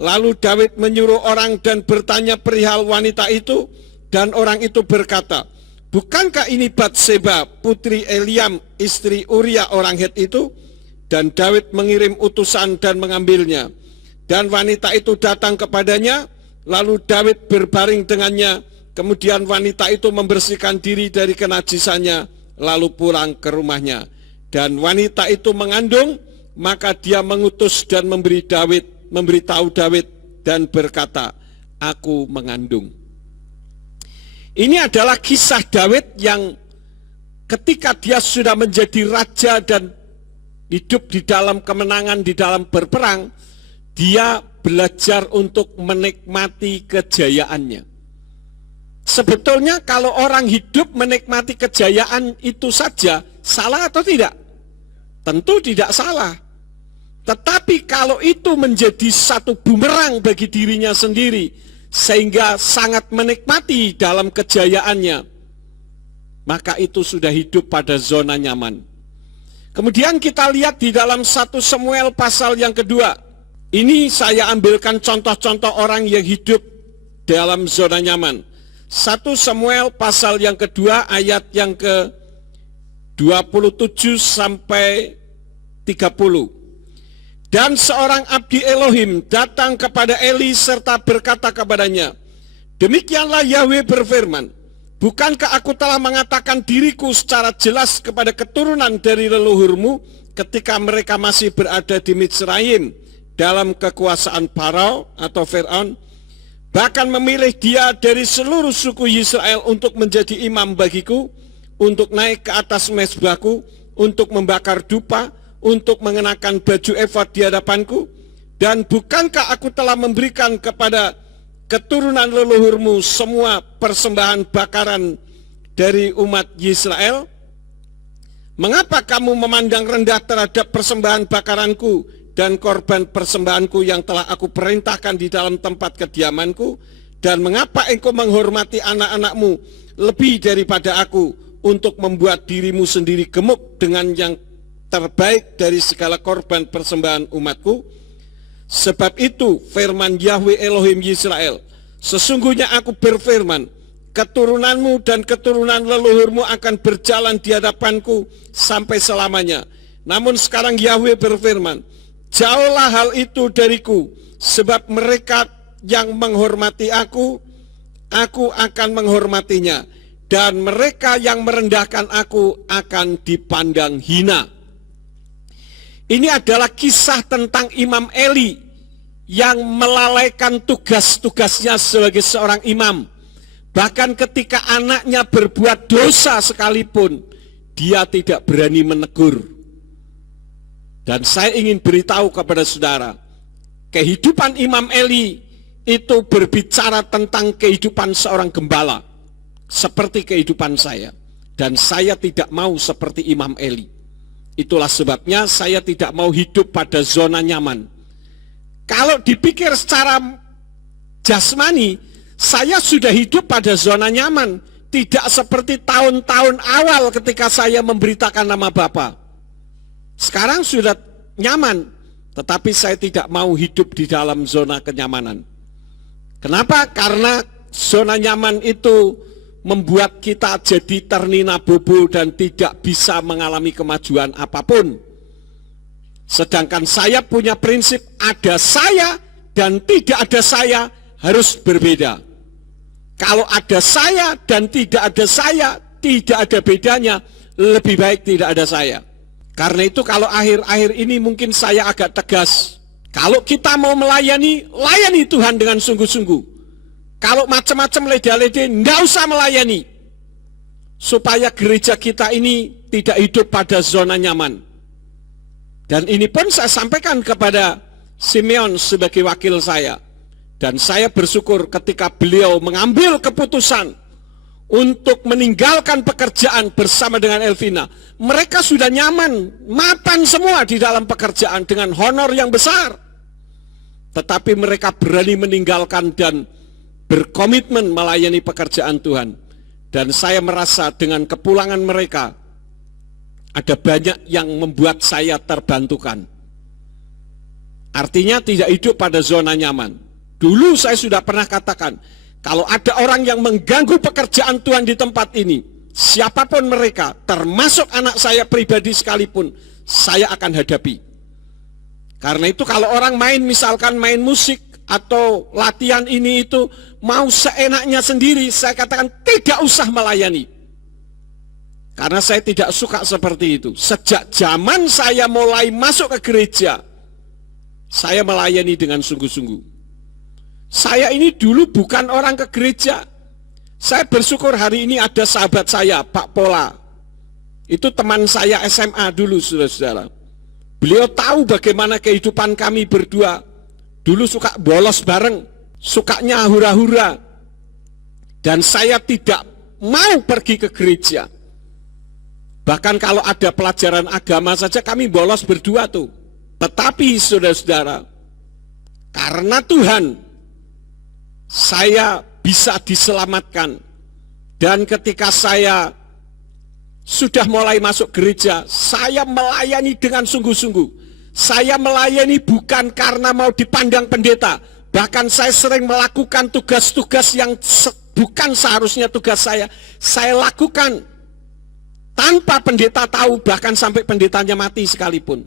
Lalu Daud menyuruh orang dan bertanya perihal wanita itu, dan orang itu berkata, "Bukankah ini Batseba, putri Eliam, istri Uria orang Het itu?" Dan Daud mengirim utusan dan mengambilnya. Dan wanita itu datang kepadanya, lalu Daud berbaring dengannya. Kemudian wanita itu membersihkan diri dari kenajisannya, lalu pulang ke rumahnya. Dan wanita itu mengandung, maka dia mengutus dan memberitahu Daud dan berkata, "Aku mengandung." Ini adalah kisah Daud yang ketika dia sudah menjadi raja dan hidup di dalam kemenangan, di dalam berperang, dia belajar untuk menikmati kejayaannya. Sebetulnya kalau orang hidup menikmati kejayaan itu saja, salah atau tidak? Tentu tidak salah. Tetapi kalau itu menjadi satu bumerang bagi dirinya sendiri, sehingga sangat menikmati dalam kejayaannya, maka itu sudah hidup pada zona nyaman. Kemudian kita lihat di dalam 1 Samuel pasal yang kedua. Ini saya ambilkan contoh-contoh orang yang hidup dalam zona nyaman. 1 Samuel pasal yang kedua ayat yang ke-27 sampai 30. Dan seorang abdi Elohim datang kepada Eli serta berkata kepadanya, "Demikianlah Yahweh berfirman, bukankah aku telah mengatakan diriku secara jelas kepada keturunan dari leluhurmu ketika mereka masih berada di Mitsraim dalam kekuasaan Farao atau Fir'aun, bahkan memilih dia dari seluruh suku Israel untuk menjadi imam bagiku, untuk naik ke atas mezbahku, untuk membakar dupa, untuk mengenakan baju efod di hadapanku? Dan bukankah aku telah memberikan kepada keturunan leluhurmu semua persembahan bakaran dari umat Israel? Mengapa kamu memandang rendah terhadap persembahan bakaranku dan korban persembahanku yang telah aku perintahkan di dalam tempat kediamanku? Dan mengapa engkau menghormati anak-anakmu lebih daripada aku untuk membuat dirimu sendiri gemuk dengan yang terbaik dari segala korban persembahan umatku? Sebab itu firman Yahweh Elohim Israel, sesungguhnya aku berfirman, keturunanmu dan keturunan leluhurmu akan berjalan di hadapanku sampai selamanya. Namun sekarang Yahweh berfirman, jauhlah hal itu dariku, sebab mereka yang menghormati aku akan menghormatinya, dan mereka yang merendahkan aku akan dipandang hina. Ini adalah kisah tentang Imam Eli yang melalaikan tugas-tugasnya sebagai seorang imam. Bahkan ketika anaknya berbuat dosa sekalipun, dia tidak berani menegur. Dan saya ingin beritahu kepada saudara, kehidupan Imam Eli itu berbicara tentang kehidupan seorang gembala, seperti kehidupan saya. Dan saya tidak mau seperti Imam Eli. Itulah sebabnya saya tidak mau hidup pada zona nyaman. Kalau dipikir secara jasmani, saya sudah hidup pada zona nyaman. Tidak seperti tahun-tahun awal ketika saya memberitakan nama Bapa. Sekarang sudah nyaman, tetapi saya tidak mau hidup di dalam zona kenyamanan. Kenapa? Karena zona nyaman itu membuat kita jadi ternina bobo dan tidak bisa mengalami kemajuan apapun. Sedangkan saya punya prinsip, ada saya dan tidak ada saya harus berbeda. Kalau ada saya dan tidak ada saya, tidak ada bedanya, lebih baik tidak ada saya. Karena itu kalau akhir-akhir ini mungkin saya agak tegas. Kalau kita mau melayani, layani Tuhan dengan sungguh-sungguh. Kalau macam-macam leda-lede, nggak usah melayani. Supaya gereja kita ini tidak hidup pada zona nyaman. Dan ini pun saya sampaikan kepada Simeon sebagai wakil saya. Dan saya bersyukur ketika beliau mengambil keputusan untuk meninggalkan pekerjaan bersama dengan Elvina. Mereka sudah nyaman, mapan semua di dalam pekerjaan dengan honor yang besar. Tetapi mereka berani meninggalkan dan berkomitmen melayani pekerjaan Tuhan. Dan saya merasa dengan kepulangan mereka, ada banyak yang membuat saya terbantukan. Artinya tidak hidup pada zona nyaman. Dulu saya sudah pernah katakan, kalau ada orang yang mengganggu pekerjaan Tuhan di tempat ini, siapapun mereka, termasuk anak saya pribadi sekalipun, saya akan hadapi. Karena itu kalau orang misalkan main musik atau latihan ini itu, mau seenaknya sendiri, saya katakan tidak usah melayani. Karena saya tidak suka seperti itu. Sejak zaman saya mulai masuk ke gereja, saya melayani dengan sungguh-sungguh. Saya ini dulu bukan orang ke gereja. Saya bersyukur hari ini ada sahabat saya, Pak Pola. Itu teman saya SMA dulu, saudara-saudara. Beliau tahu bagaimana kehidupan kami berdua. Dulu suka bolos bareng, sukanya hura-hura. Dan saya tidak mau pergi ke gereja. Bahkan kalau ada pelajaran agama saja kami bolos berdua tuh. Tetapi saudara-saudara, karena Tuhan, saya bisa diselamatkan. Dan ketika saya sudah mulai masuk gereja, saya melayani dengan sungguh-sungguh. Saya melayani bukan karena mau dipandang pendeta. Bahkan saya sering melakukan tugas-tugas yang bukan seharusnya tugas saya. Saya lakukan tanpa pendeta tahu, bahkan sampai pendetanya mati sekalipun.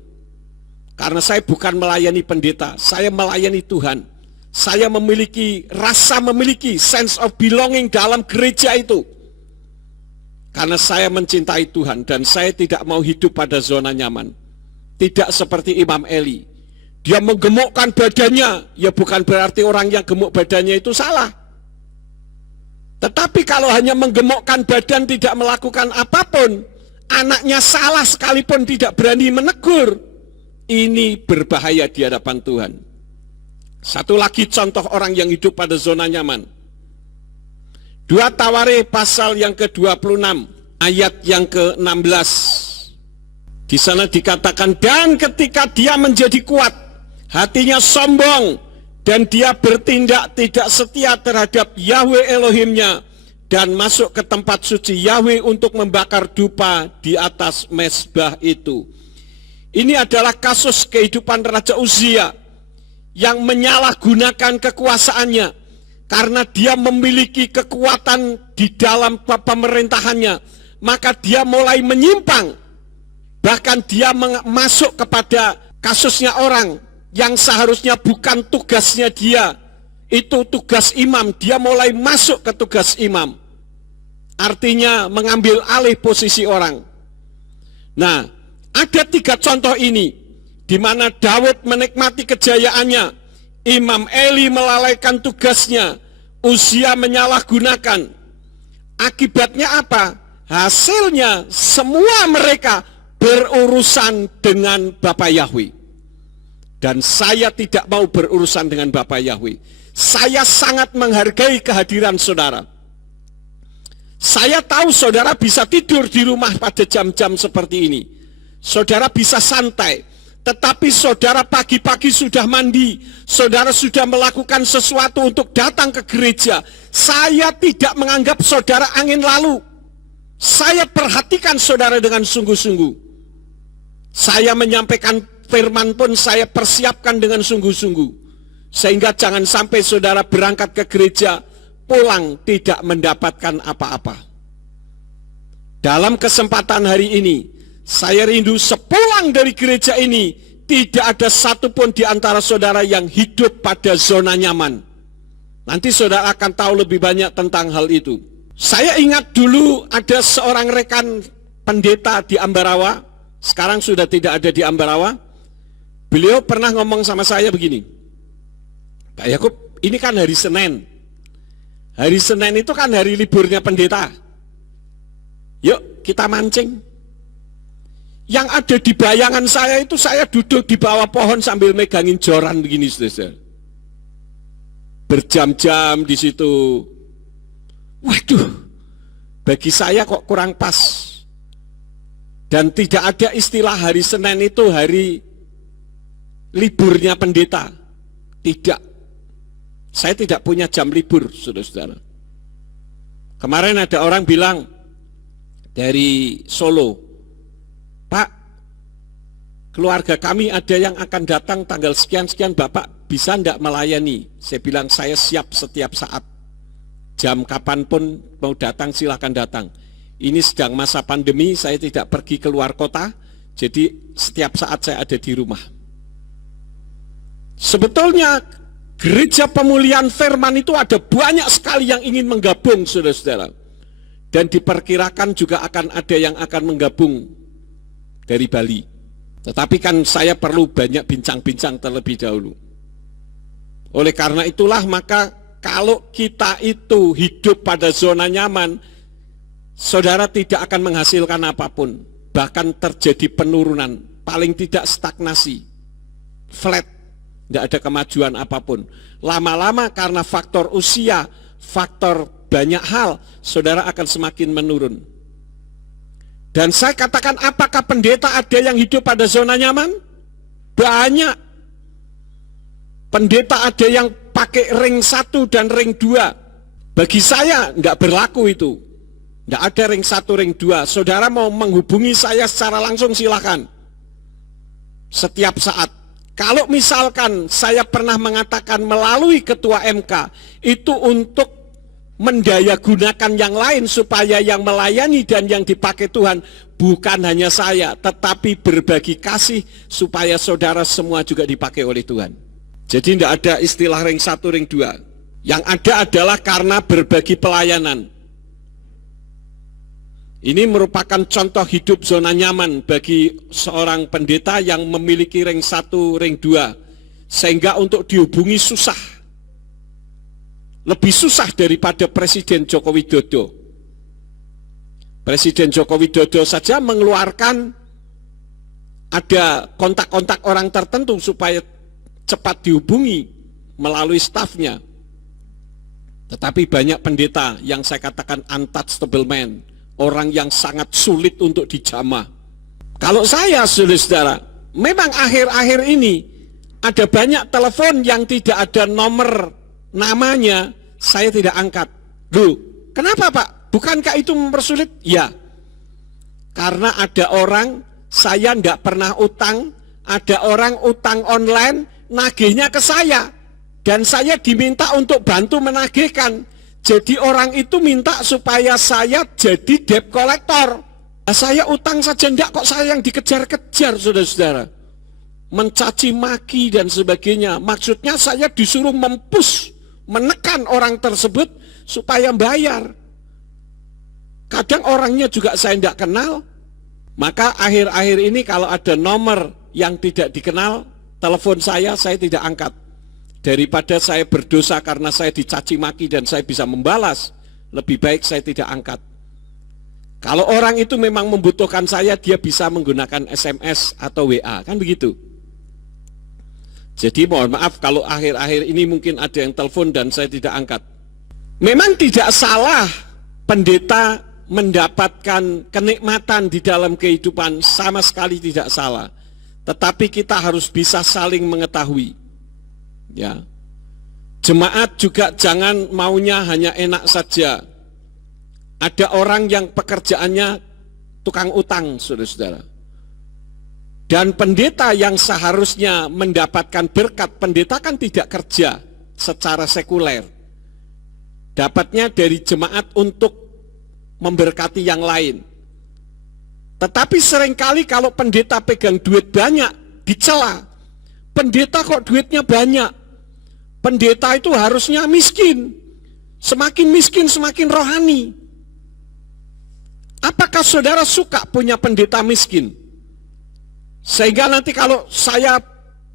Karena saya bukan melayani pendeta, saya melayani Tuhan. Saya memiliki sense of belonging dalam gereja itu. Karena saya mencintai Tuhan dan saya tidak mau hidup pada zona nyaman. Tidak seperti Imam Eli. Dia menggemukkan badannya, ya bukan berarti orang yang gemuk badannya itu salah. Tetapi kalau hanya menggemukkan badan tidak melakukan apapun, anaknya salah sekalipun tidak berani menegur, ini berbahaya di hadapan Tuhan. Satu lagi contoh orang yang hidup pada zona nyaman. 2 Tawarikh pasal yang ke-26 ayat yang ke-16. Di sana dikatakan, dan ketika dia menjadi kuat, hatinya sombong, dan dia bertindak tidak setia terhadap Yahweh Elohimnya, dan masuk ke tempat suci Yahweh untuk membakar dupa di atas mezbah itu. Ini adalah kasus kehidupan Raja Uzia yang menyalahgunakan kekuasaannya karena dia memiliki kekuatan di dalam pemerintahannya, maka dia mulai menyimpang. Bahkan dia masuk kepada kasusnya orang yang seharusnya bukan tugasnya dia, itu tugas imam, dia mulai masuk ke tugas imam. Artinya mengambil alih posisi orang. Nah, ada 3 contoh ini di mana Daud menikmati kejayaannya, Imam Eli melalaikan tugasnya, Uzia menyalahgunakan. Akibatnya apa? Hasilnya semua mereka berurusan dengan Bapa Yahweh. Dan saya tidak mau berurusan dengan Bapa Yahweh. Saya sangat menghargai kehadiran saudara. Saya tahu saudara bisa tidur di rumah pada jam-jam seperti ini. Saudara bisa santai. Tetapi saudara pagi-pagi sudah mandi, saudara sudah melakukan sesuatu untuk datang ke gereja. Saya tidak menganggap saudara angin lalu. Saya perhatikan saudara dengan sungguh-sungguh. Saya menyampaikan firman pun saya persiapkan dengan sungguh-sungguh. Sehingga jangan sampai saudara berangkat ke gereja, pulang tidak mendapatkan apa-apa. Dalam kesempatan hari ini, saya rindu sepulang dari gereja ini, tidak ada satupun di antara saudara yang hidup pada zona nyaman. Nanti saudara akan tahu lebih banyak tentang hal itu. Saya ingat dulu ada seorang rekan pendeta di Ambarawa, sekarang sudah tidak ada di Ambarawa. Beliau pernah ngomong sama saya begini, Pak Yakub, ini kan hari Senin. Hari Senin itu kan hari liburnya pendeta. Yuk kita mancing. Yang ada di bayangan saya itu saya duduk di bawah pohon sambil megangin joran begini, saudara. Berjam-jam di situ. Waduh, bagi saya kok kurang pas. Dan tidak ada istilah hari Senin itu hari liburnya pendeta. Tidak. Saya tidak punya jam libur, saudara-saudara. Kemarin ada orang bilang dari Solo, Pak, keluarga kami ada yang akan datang tanggal sekian-sekian, Bapak bisa enggak melayani? Saya bilang saya siap setiap saat. Jam kapanpun mau datang silahkan datang. Ini sedang masa pandemi, saya tidak pergi keluar kota, jadi setiap saat saya ada di rumah. Sebetulnya Gereja Pemulihan Firman itu ada banyak sekali yang ingin menggabung, saudara-saudara. Dan diperkirakan juga akan ada yang akan menggabung dari Bali. Tetapi kan saya perlu banyak bincang-bincang terlebih dahulu. Oleh karena itulah maka kalau kita itu hidup pada zona nyaman, saudara tidak akan menghasilkan apapun. Bahkan terjadi penurunan, paling tidak stagnasi, flat. Tidak ada kemajuan apapun. Lama-lama karena faktor usia, faktor banyak hal, saudara akan semakin menurun. Dan saya katakan, apakah pendeta ada yang hidup pada zona nyaman? Banyak. Pendeta ada yang pakai ring 1 dan ring 2. Bagi saya enggak berlaku itu. Enggak ada ring 1, ring 2. Saudara mau menghubungi saya secara langsung silakan. Setiap saat. Kalau misalkan saya pernah mengatakan melalui ketua MK itu untuk mendayagunakan yang lain supaya yang melayani dan yang dipakai Tuhan bukan hanya saya, tetapi berbagi kasih supaya saudara semua juga dipakai oleh Tuhan. Jadi tidak ada istilah ring 1, ring 2. Yang ada adalah karena berbagi pelayanan. Ini merupakan contoh hidup zona nyaman bagi seorang pendeta yang memiliki ring 1, ring 2. Sehingga untuk dihubungi susah. Lebih susah daripada Presiden Joko Widodo. Presiden Joko Widodo saja mengeluarkan ada kontak-kontak orang tertentu supaya cepat dihubungi melalui stafnya. Tetapi banyak pendeta yang saya katakan untouchable man. Orang yang sangat sulit untuk dijamah. Kalau saya, saudara-saudara, memang akhir-akhir ini ada banyak telepon yang tidak ada nomor namanya, saya tidak angkat. Loh, kenapa Pak? Bukankah itu mempersulit? Ya, karena ada orang, saya tidak pernah utang, ada orang utang online, nagihnya ke saya, dan saya diminta untuk bantu menagihkan. Jadi orang itu minta supaya saya jadi debt collector. Nah, saya utang saja enggak kok saya yang dikejar-kejar, saudara-saudara. Mencaci maki dan sebagainya. Maksudnya saya disuruh mempush, menekan orang tersebut supaya bayar. Kadang orangnya juga saya enggak kenal. Maka akhir-akhir ini kalau ada nomor yang tidak dikenal, telepon saya tidak angkat. Daripada saya berdosa karena saya dicaci maki dan saya bisa membalas, lebih baik saya tidak angkat. Kalau orang itu memang membutuhkan saya, dia bisa menggunakan SMS atau WA, kan begitu. Jadi mohon maaf kalau akhir-akhir ini mungkin ada yang telepon dan saya tidak angkat. Memang tidak salah pendeta mendapatkan kenikmatan di dalam kehidupan, sama sekali tidak salah. Tetapi kita harus bisa saling mengetahui. Ya, jemaat juga jangan maunya hanya enak saja. Ada orang yang pekerjaannya tukang utang, saudara-saudara. Dan pendeta yang seharusnya mendapatkan berkat, pendeta kan tidak kerja secara sekuler. Dapatnya dari jemaat untuk memberkati yang lain. Tetapi seringkali kalau pendeta pegang duit banyak, dicela. Pendeta kok duitnya banyak? Pendeta itu harusnya miskin. Semakin miskin, semakin rohani. Apakah saudara suka punya pendeta miskin? Sehingga nanti kalau saya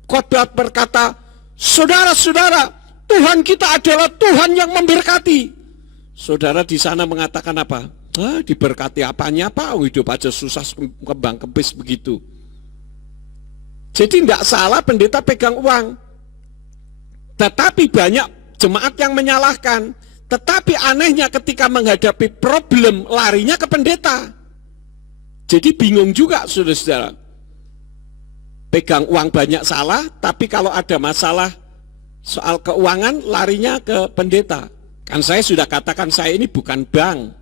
khotbah berkata, saudara-saudara, Tuhan kita adalah Tuhan yang memberkati. Saudara di sana mengatakan apa? Diberkati apanya Pak? Hidup aja susah kembang kempis begitu. Jadi tidak salah pendeta pegang uang. Tetapi banyak jemaat yang menyalahkan. Tetapi anehnya ketika menghadapi problem, larinya ke pendeta. Jadi bingung juga saudara-saudara. Pegang uang banyak salah, tapi kalau ada masalah soal keuangan, larinya ke pendeta. Kan saya sudah katakan saya ini bukan bank.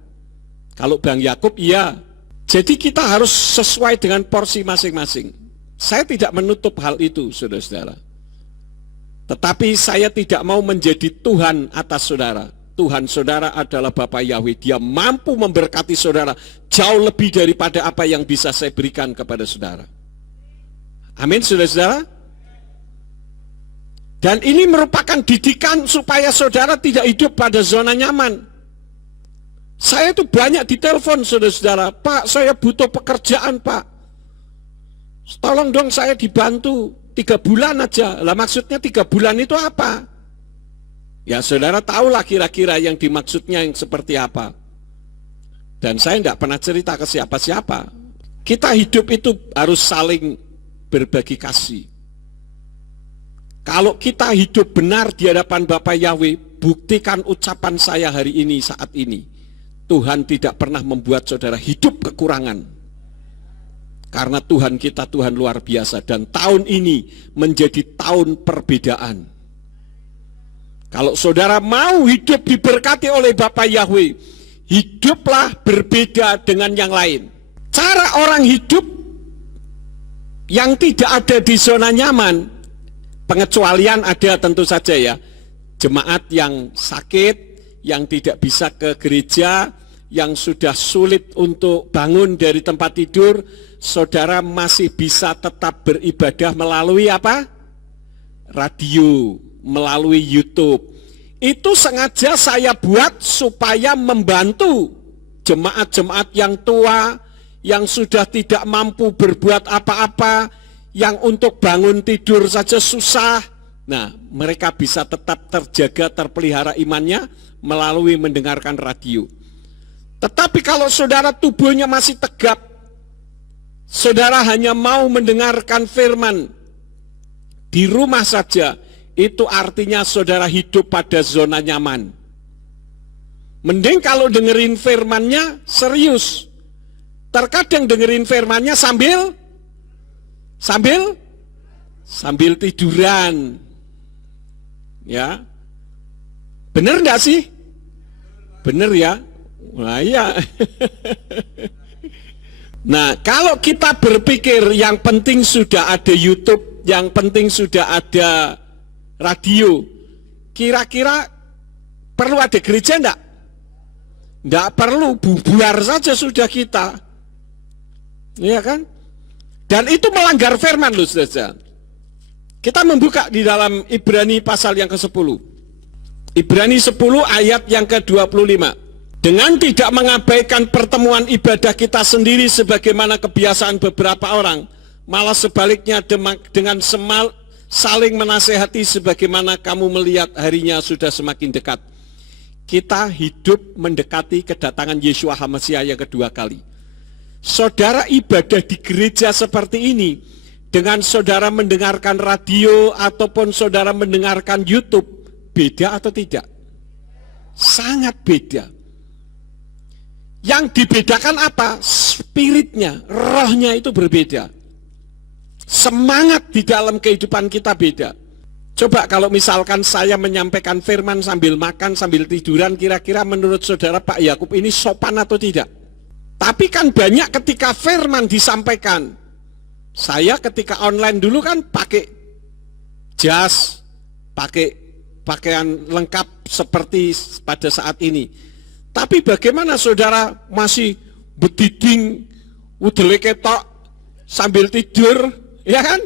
Kalau Bank Yakub iya. Jadi kita harus sesuai dengan porsi masing-masing. Saya tidak menutup hal itu saudara-saudara. Tetapi saya tidak mau menjadi Tuhan atas saudara. Tuhan saudara adalah Bapa Yahweh. Dia mampu memberkati saudara jauh lebih daripada apa yang bisa saya berikan kepada saudara. Amin saudara-saudara. Dan ini merupakan didikan supaya saudara tidak hidup pada zona nyaman. Saya itu banyak ditelepon saudara-saudara, Pak saya butuh pekerjaan Pak. Tolong dong saya dibantu 3 bulan aja. Lah maksudnya 3 bulan itu apa? Ya saudara tahulah kira-kira yang dimaksudnya yang seperti apa. Dan saya tidak pernah cerita ke siapa-siapa. Kita hidup itu harus saling berbagi kasih. Kalau kita hidup benar di hadapan Bapa Yahweh, buktikan ucapan saya hari ini, saat ini. Tuhan tidak pernah membuat saudara hidup kekurangan. Karena Tuhan kita Tuhan luar biasa. Dan tahun ini menjadi tahun perbedaan. Kalau saudara mau hidup diberkati oleh Bapa Yahweh, hiduplah berbeda dengan yang lain. Cara orang hidup yang tidak ada di zona nyaman, pengecualian ada tentu saja ya. Jemaat yang sakit, yang tidak bisa ke gereja, yang sudah sulit untuk bangun dari tempat tidur, saudara masih bisa tetap beribadah melalui apa? Radio, melalui YouTube. Itu sengaja saya buat supaya membantu jemaat-jemaat yang tua, yang sudah tidak mampu berbuat apa-apa, yang untuk bangun tidur saja susah. Nah, mereka bisa tetap terjaga, terpelihara imannya melalui mendengarkan radio. Tetapi kalau saudara tubuhnya masih tegap, saudara hanya mau mendengarkan firman di rumah saja, itu artinya saudara hidup pada zona nyaman. Mending kalau dengerin firmannya serius. Terkadang dengerin firmannya sambil tiduran. Ya. Bener enggak sih? Bener ya? Nah iya. Nah, kalau kita berpikir yang penting sudah ada YouTube, yang penting sudah ada radio, kira-kira perlu ada gereja enggak? Enggak perlu, bubar saja sudah kita. Iya kan? Dan itu melanggar firman loh saudara. Kita membuka di dalam Ibrani pasal yang ke-10. Ibrani 10 ayat yang ke-25. Dengan tidak mengabaikan pertemuan ibadah kita sendiri sebagaimana kebiasaan beberapa orang, malah sebaliknya dengan saling menasehati sebagaimana kamu melihat harinya sudah semakin dekat. Kita hidup mendekati kedatangan Yeshua HaMasiah yang kedua kali. Saudara ibadah di gereja seperti ini, dengan saudara mendengarkan radio ataupun saudara mendengarkan YouTube, beda atau tidak? Sangat beda. Yang dibedakan apa? Spiritnya, rohnya itu berbeda. Semangat di dalam kehidupan kita beda. Coba kalau misalkan saya menyampaikan firman sambil makan, sambil tiduran, kira-kira menurut saudara Pak Yakub ini sopan atau tidak? Tapi kan banyak ketika firman disampaikan. Saya ketika online dulu kan pakai jas, pakai pakaian lengkap seperti pada saat ini. Tapi bagaimana saudara masih bediding, udele ketok, sambil tidur, ya kan?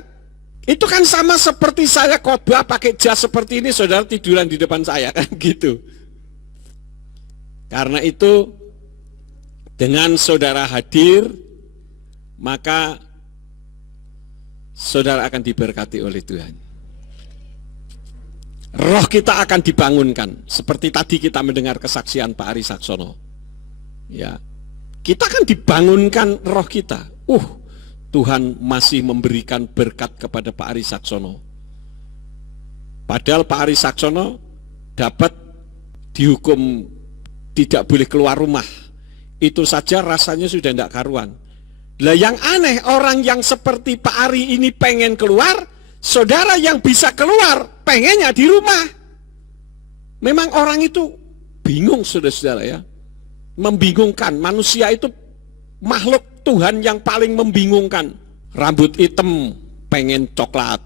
Itu kan sama seperti saya khotbah pakai jas seperti ini, saudara tiduran di depan saya, kan gitu. Karena itu, dengan saudara hadir, maka saudara akan diberkati oleh Tuhan. roh kita akan dibangunkan. Seperti tadi kita mendengar kesaksian Pak Ari Saksono. Ya, kita akan dibangunkan roh kita. Tuhan masih memberikan berkat kepada Pak Ari Saksono. Padahal Pak Ari Saksono dapat dihukum tidak boleh keluar rumah. Itu saja rasanya sudah tidak karuan. Lah yang aneh, orang yang seperti Pak Ari ini pengen keluar, saudara yang bisa keluar pengennya di rumah. Memang orang itu bingung, saudara-saudara ya. Membingungkan. Manusia itu makhluk Tuhan yang paling membingungkan. Rambut hitam pengen coklat,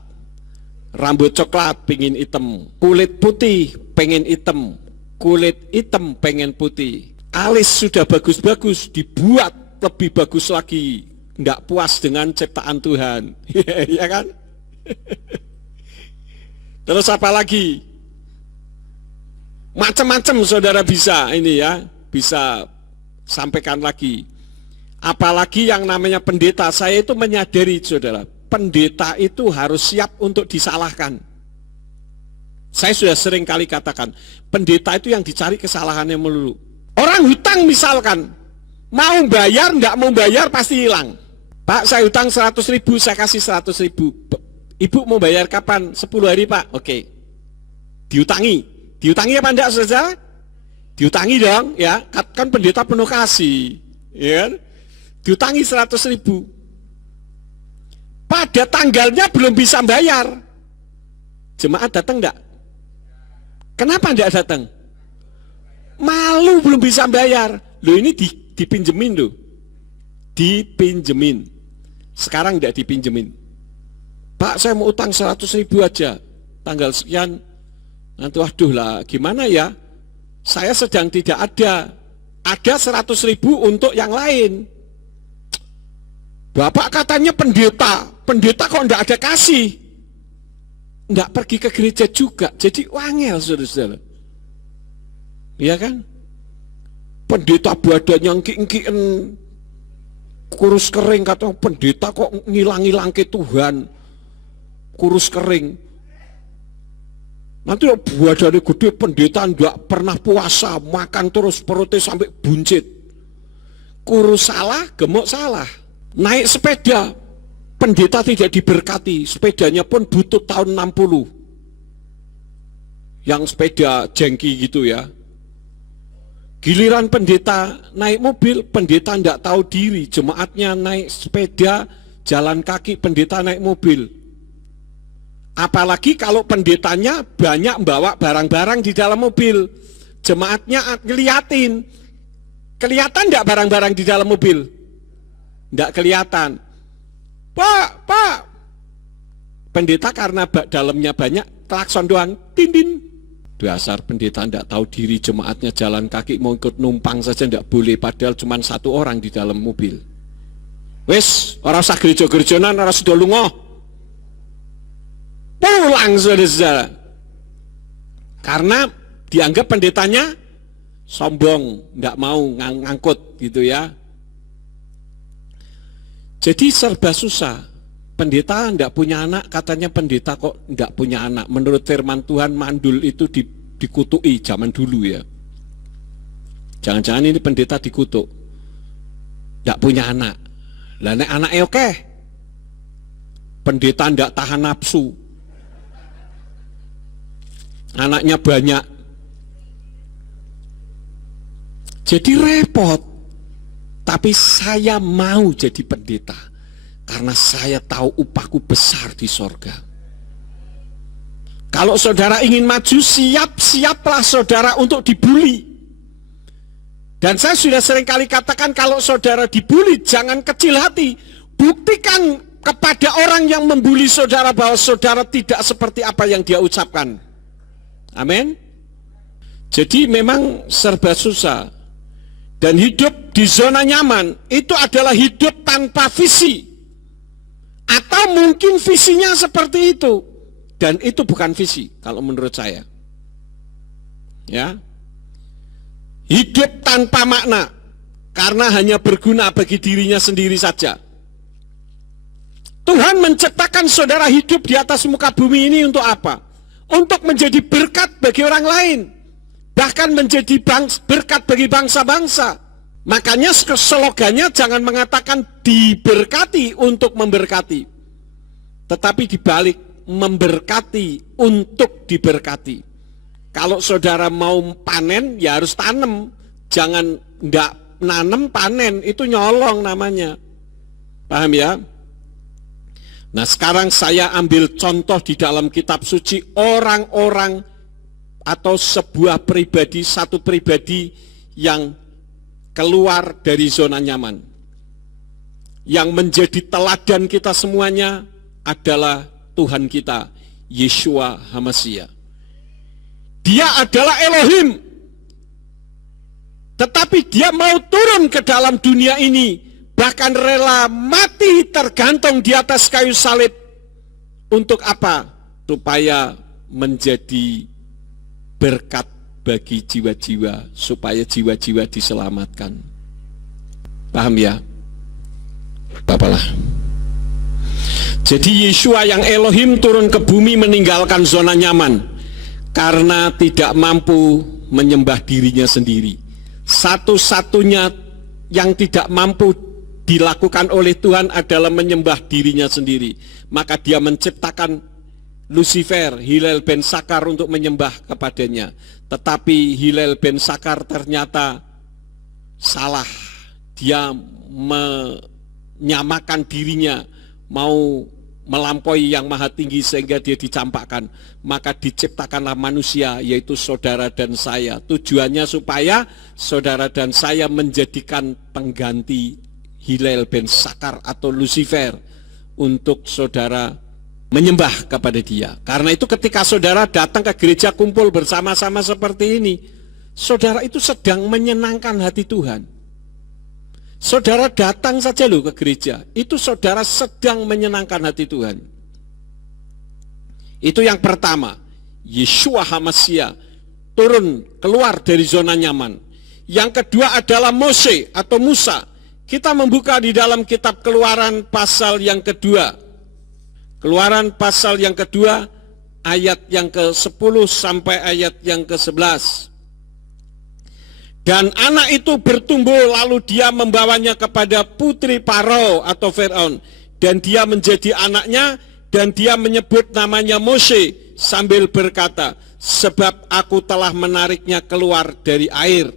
rambut coklat pengen hitam, kulit putih pengen hitam, kulit hitam pengen putih. Alis sudah bagus-bagus, dibuat lebih bagus lagi. Nggak puas dengan ciptaan Tuhan. Ya kan? Terus apa lagi? Macam-macam saudara bisa ini ya, bisa sampaikan lagi. Apalagi yang namanya pendeta, saya itu menyadari saudara, pendeta itu harus siap untuk disalahkan. Saya sudah sering kali katakan, pendeta itu yang dicari kesalahannya melulu. Orang hutang misalkan, mau bayar, nggak mau bayar pasti hilang. Pak, saya hutang 100.000, saya kasih 100.000. Ibu mau bayar kapan? 10 hari Pak. Oke. Diutangi. Diutangi apa enggak saudara? Diutangi dong ya. Kan pendeta penuh kasih. Ya kan? Diutangi 100.000. Pada tanggalnya belum bisa bayar. Jemaat datang enggak? Kenapa enggak datang? Malu belum bisa bayar. Loh ini dipinjemin loh. Dipinjemin. Sekarang enggak dipinjemin. Pak, saya mau utang 100.000 aja. Tanggal sekian. Nanti waduh lah, gimana ya? Saya sedang tidak ada. Ada 100.000 untuk yang lain. Bapak katanya pendeta. Pendeta kok enggak ada kasih? Enggak pergi ke gereja juga. Jadi wangel saudara-saudara. Iya kan? Pendeta badannya ngki-ngkiin, kurus kering, kata pendeta kok ngilang-ngilang ke Tuhan, kurus kering. Nanti badannya gede, pendeta enggak pernah puasa, makan terus perutnya sampai buncit. Kurus salah, gemuk salah. Naik sepeda, pendeta tidak diberkati, sepedanya pun butut tahun 60. Yang sepeda jengki gitu ya. Giliran pendeta naik mobil, pendeta tidak tahu diri, jemaatnya naik sepeda, jalan kaki, pendeta naik mobil. Apalagi kalau pendetanya banyak membawa barang-barang di dalam mobil, jemaatnya ngeliatin. Kelihatan tidak barang-barang di dalam mobil? Tidak kelihatan. Pak, pendeta karena dalamnya banyak, klakson doang, din. Dasar pendeta tidak tahu diri, jemaatnya jalan kaki mau ikut numpang saja tidak boleh, padahal cuma satu orang di dalam mobil. Wes, orang usah gereja-gerejonan, orang sudah lungo. Pulang saudara-saudara. Karena dianggap pendetanya sombong, tidak mau ngangkut gitu ya. Jadi serba susah. Pendeta tidak punya anak, katanya pendeta kok tidak punya anak. Menurut firman Tuhan, mandul itu dikutuki zaman dulu ya. Jangan-jangan ini pendeta dikutuk. Tidak punya anak. Lah nek anaknya oke. Pendeta tidak tahan nafsu. Anaknya banyak. Jadi repot. Tapi saya mau jadi pendeta karena saya tahu upahku besar di sorga. Kalau saudara ingin maju, siaplah saudara untuk dibully. Dan saya sudah sering kali katakan, kalau saudara dibully, jangan kecil hati. Buktikan kepada orang yang membuli saudara bahwa saudara tidak seperti apa yang dia ucapkan. Amin. Jadi memang serba susah. Dan hidup di zona nyaman itu adalah hidup tanpa visi. Atau mungkin visinya seperti itu. Dan itu bukan visi kalau menurut saya. Ya. Hidup tanpa makna karena hanya berguna bagi dirinya sendiri saja. Tuhan menciptakan saudara hidup di atas muka bumi ini untuk apa? untuk menjadi berkat bagi orang lain, bahkan menjadi berkat bagi bangsa-bangsa. Makanya slogannya jangan mengatakan diberkati untuk memberkati, tetapi dibalik, memberkati untuk diberkati. Kalau saudara mau panen, ya harus tanam. Jangan ndak nanem panen, itu nyolong namanya. Paham ya? Nah, sekarang saya ambil contoh di dalam kitab suci orang-orang atau sebuah pribadi, satu pribadi yang keluar dari zona nyaman. Yang menjadi teladan kita semuanya adalah Tuhan kita, Yeshua HaMashiach. Dia adalah Elohim, tetapi dia mau turun ke dalam dunia ini, bahkan rela mati tergantung di atas kayu salib. Untuk apa? Supaya menjadi berkat bagi jiwa-jiwa, supaya jiwa-jiwa diselamatkan. Paham ya? Bapalah. Jadi Yeshua yang Elohim turun ke bumi meninggalkan zona nyaman karena tidak mampu menyembah dirinya sendiri. Satu-satunya yang tidak mampu dilakukan oleh Tuhan adalah menyembah dirinya sendiri. Maka dia menciptakan Lucifer, Hillel ben Sakar untuk menyembah kepadanya. Tetapi Hillel ben Sakar ternyata salah. Dia menyamakan dirinya, mau melampaui yang maha tinggi sehingga dia dicampakkan. Maka diciptakanlah manusia, yaitu saudara dan saya. Tujuannya supaya saudara dan saya menjadikan pengganti Hillel ben Sakar atau Lucifer, untuk saudara menyembah kepada dia. Karena itu ketika saudara datang ke gereja kumpul bersama-sama seperti ini, saudara itu sedang menyenangkan hati Tuhan. Saudara datang saja loh ke gereja, itu saudara sedang menyenangkan hati Tuhan. Itu yang pertama, Yeshua HaMashiach turun keluar dari zona nyaman. Yang kedua adalah Mose atau Musa. Kita membuka di dalam kitab Keluaran pasal yang kedua. Keluaran pasal yang kedua, ayat yang ke-10 sampai ayat yang ke-11. Dan anak itu bertumbuh, lalu dia membawanya kepada putri Farao atau Firaun, dan dia menjadi anaknya, dan dia menyebut namanya Mose sambil berkata, sebab aku telah menariknya keluar dari air.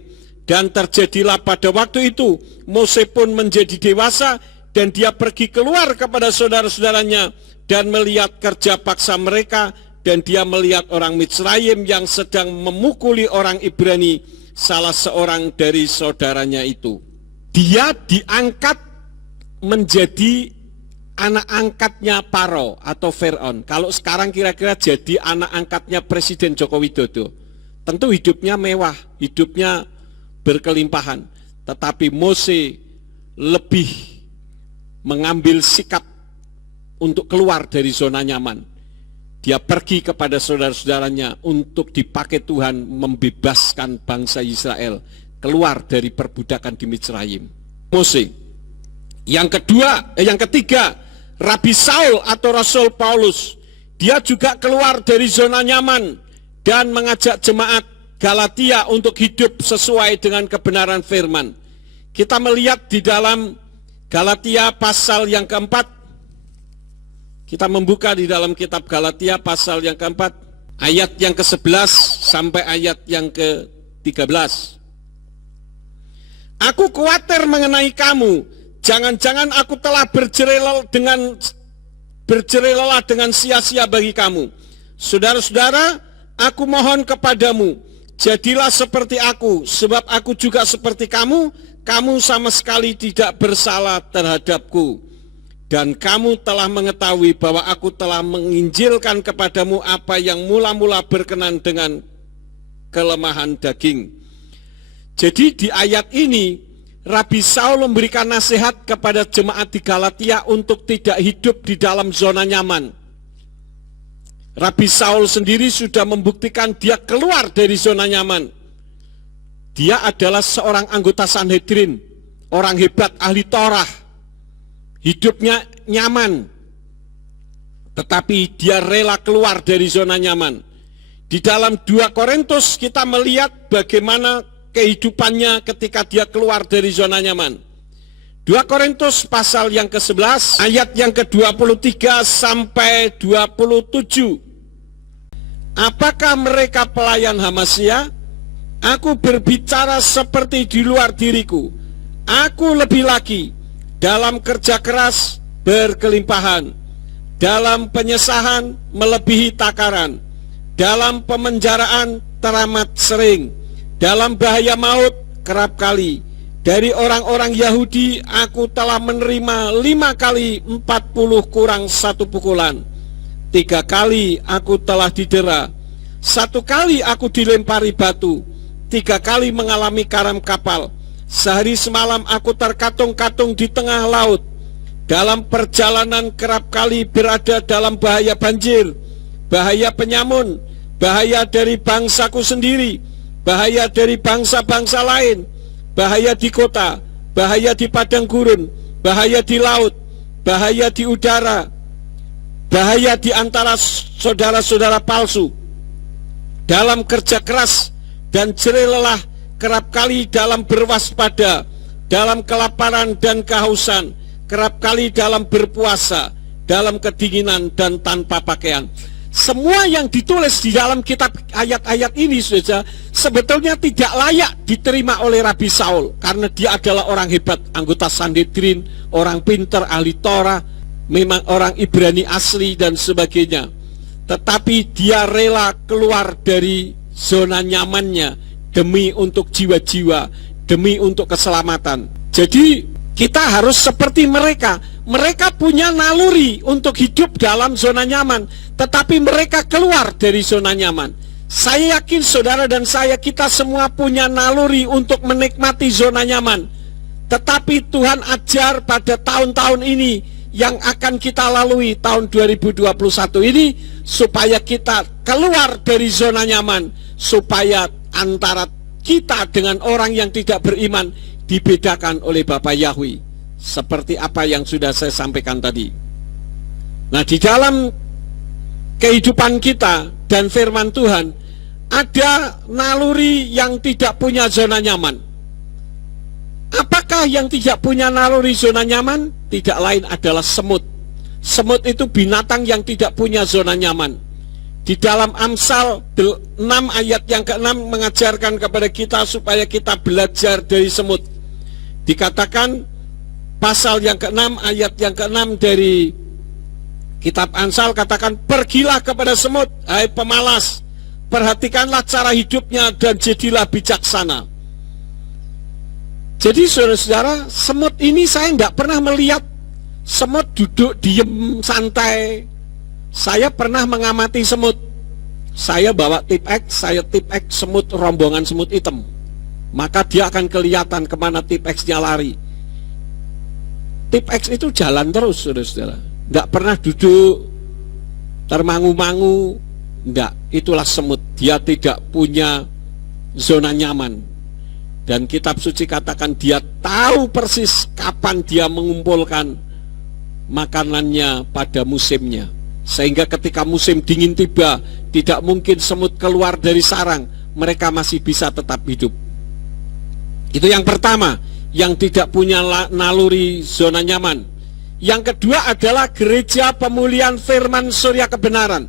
Dan terjadilah pada waktu itu Mose pun menjadi dewasa, dan dia pergi keluar kepada saudara-saudaranya dan melihat kerja paksa mereka, dan dia melihat orang Mitsraim yang sedang memukuli orang Ibrani, salah seorang dari saudaranya itu. Dia diangkat menjadi anak angkatnya Farao atau Firaun. Kalau sekarang kira-kira jadi anak angkatnya Presiden Joko Widodo. Tentu hidupnya mewah, hidupnya berkelimpahan. Tetapi Mose lebih mengambil sikap untuk keluar dari zona nyaman. Dia pergi kepada saudara-saudaranya untuk dipakai Tuhan membebaskan bangsa Israel keluar dari perbudakan di Mitsraim. Mose. Yang ketiga, Rabi Saul atau Rasul Paulus. Dia juga keluar dari zona nyaman dan mengajak jemaat Galatia untuk hidup sesuai dengan kebenaran firman. Kita melihat di dalam Galatia pasal yang keempat. Kita membuka di dalam kitab Galatia pasal yang keempat, ayat yang ke-11 sampai ayat yang ke-13. Aku khawatir mengenai kamu, jangan-jangan aku telah berjerai lelah dengan sia-sia bagi kamu. Saudara-saudara, aku mohon kepadamu, jadilah seperti aku, sebab aku juga seperti kamu, kamu sama sekali tidak bersalah terhadapku. Dan kamu telah mengetahui bahwa aku telah menginjilkan kepadamu apa yang mula-mula berkenan dengan kelemahan daging. Jadi di ayat ini, Rabi Saul memberikan nasihat kepada jemaat di Galatia untuk tidak hidup di dalam zona nyaman. Rabi Saul sendiri sudah membuktikan dia keluar dari zona nyaman. Dia adalah seorang anggota Sanhedrin, orang hebat, ahli Torah. Hidupnya nyaman, tetapi dia rela keluar dari zona nyaman. Di dalam 2 Korintus kita melihat bagaimana kehidupannya ketika dia keluar dari zona nyaman. 2 Korintus pasal yang ke-11 ayat yang ke-23 sampai 27. Apakah mereka pelayan Hamasya? Aku berbicara seperti di luar diriku. Aku lebih lagi dalam kerja keras berkelimpahan, dalam penyesahan melebihi takaran, dalam pemenjaraan teramat sering, dalam bahaya maut kerap kali. Dari orang-orang Yahudi aku telah menerima 5 kali 40 kurang 1 pukulan. 3 kali aku telah didera. 1 kali aku dilempari batu. 3 kali mengalami karam kapal. Sehari semalam aku terkatung-katung di tengah laut. Dalam perjalanan kerap kali berada dalam bahaya banjir, bahaya penyamun, bahaya dari bangsaku sendiri, bahaya dari bangsa-bangsa lain, bahaya di kota, bahaya di padang gurun, bahaya di laut, bahaya di udara, bahaya di antara saudara-saudara palsu. Dalam kerja keras dan jerih lelah, kerap kali dalam berwaspada, dalam kelaparan dan kehausan, kerap kali dalam berpuasa, dalam kedinginan dan tanpa pakaian. Semua yang ditulis di dalam kitab ayat-ayat ini saja sebetulnya tidak layak diterima oleh Rabi Saul, karena dia adalah orang hebat, anggota Sanhedrin, orang pintar, ahli Torah, memang orang Ibrani asli dan sebagainya. Tetapi dia rela keluar dari zona nyamannya demi untuk jiwa-jiwa, demi untuk keselamatan. Jadi kita harus seperti mereka. Mereka punya naluri untuk hidup dalam zona nyaman, tetapi mereka keluar dari zona nyaman. Saya yakin saudara dan saya, kita semua punya naluri untuk menikmati zona nyaman. Tetapi Tuhan ajar pada tahun-tahun ini yang akan kita lalui, tahun 2021 ini, supaya kita keluar dari zona nyaman, supaya antara kita dengan orang yang tidak beriman dibedakan oleh Bapa Yahweh, seperti apa yang sudah saya sampaikan tadi. Nah, di dalam kehidupan kita dan firman Tuhan ada naluri yang tidak punya zona nyaman. Apakah yang tidak punya naluri zona nyaman? Tidak lain adalah semut. Semut itu binatang yang tidak punya zona nyaman. Di dalam Amsal 6 ayat yang ke-6 mengajarkan kepada kita supaya kita belajar dari semut. Dikatakan pasal yang ke-6 ayat yang ke-6 dari kitab Amsal, katakan, pergilah kepada semut, hai pemalas, perhatikanlah cara hidupnya dan jadilah bijaksana. Jadi saudara-saudara, semut ini saya tidak pernah melihat semut duduk diem santai. Saya pernah mengamati semut. Saya bawa tip X, saya tip X semut, rombongan semut hitam. Maka dia akan kelihatan kemana tip X-nya lari. Tip X itu jalan terus, saudara-saudara. Tidak pernah duduk termangu-mangu. Tidak, itulah semut. Dia tidak punya zona nyaman. Dan kitab suci katakan dia tahu persis kapan dia mengumpulkan makanannya pada musimnya. Sehingga ketika musim dingin tiba, tidak mungkin semut keluar dari sarang. Mereka masih bisa tetap hidup. Itu yang pertama, yang tidak punya naluri zona nyaman. Yang kedua adalah gereja pemulihan firman surya kebenaran.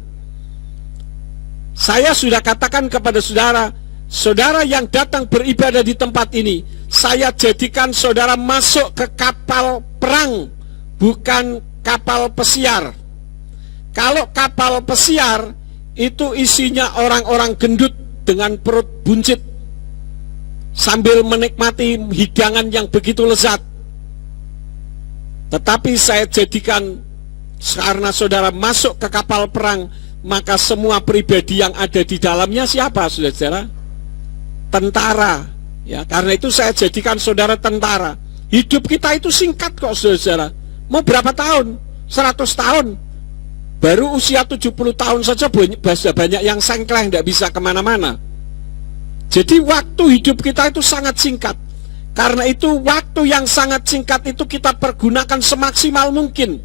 Saya sudah katakan kepada saudara, saudara yang datang beribadah di tempat ini, saya jadikan saudara masuk ke kapal perang, bukan kapal pesiar. Kalau kapal pesiar, itu isinya orang-orang gendut dengan perut buncit, sambil menikmati hidangan yang begitu lezat. Tetapi saya jadikan, karena saudara masuk ke kapal perang, maka semua pribadi yang ada di dalamnya siapa, saudara? Tentara. Ya, karena itu saya jadikan saudara tentara. Hidup kita itu singkat kok, saudara. Mau berapa tahun? 100 tahun. Baru usia 70 tahun saja banyak yang sengkleng, tidak bisa kemana-mana. Jadi waktu hidup kita itu sangat singkat. Karena itu waktu yang sangat singkat itu kita pergunakan semaksimal mungkin.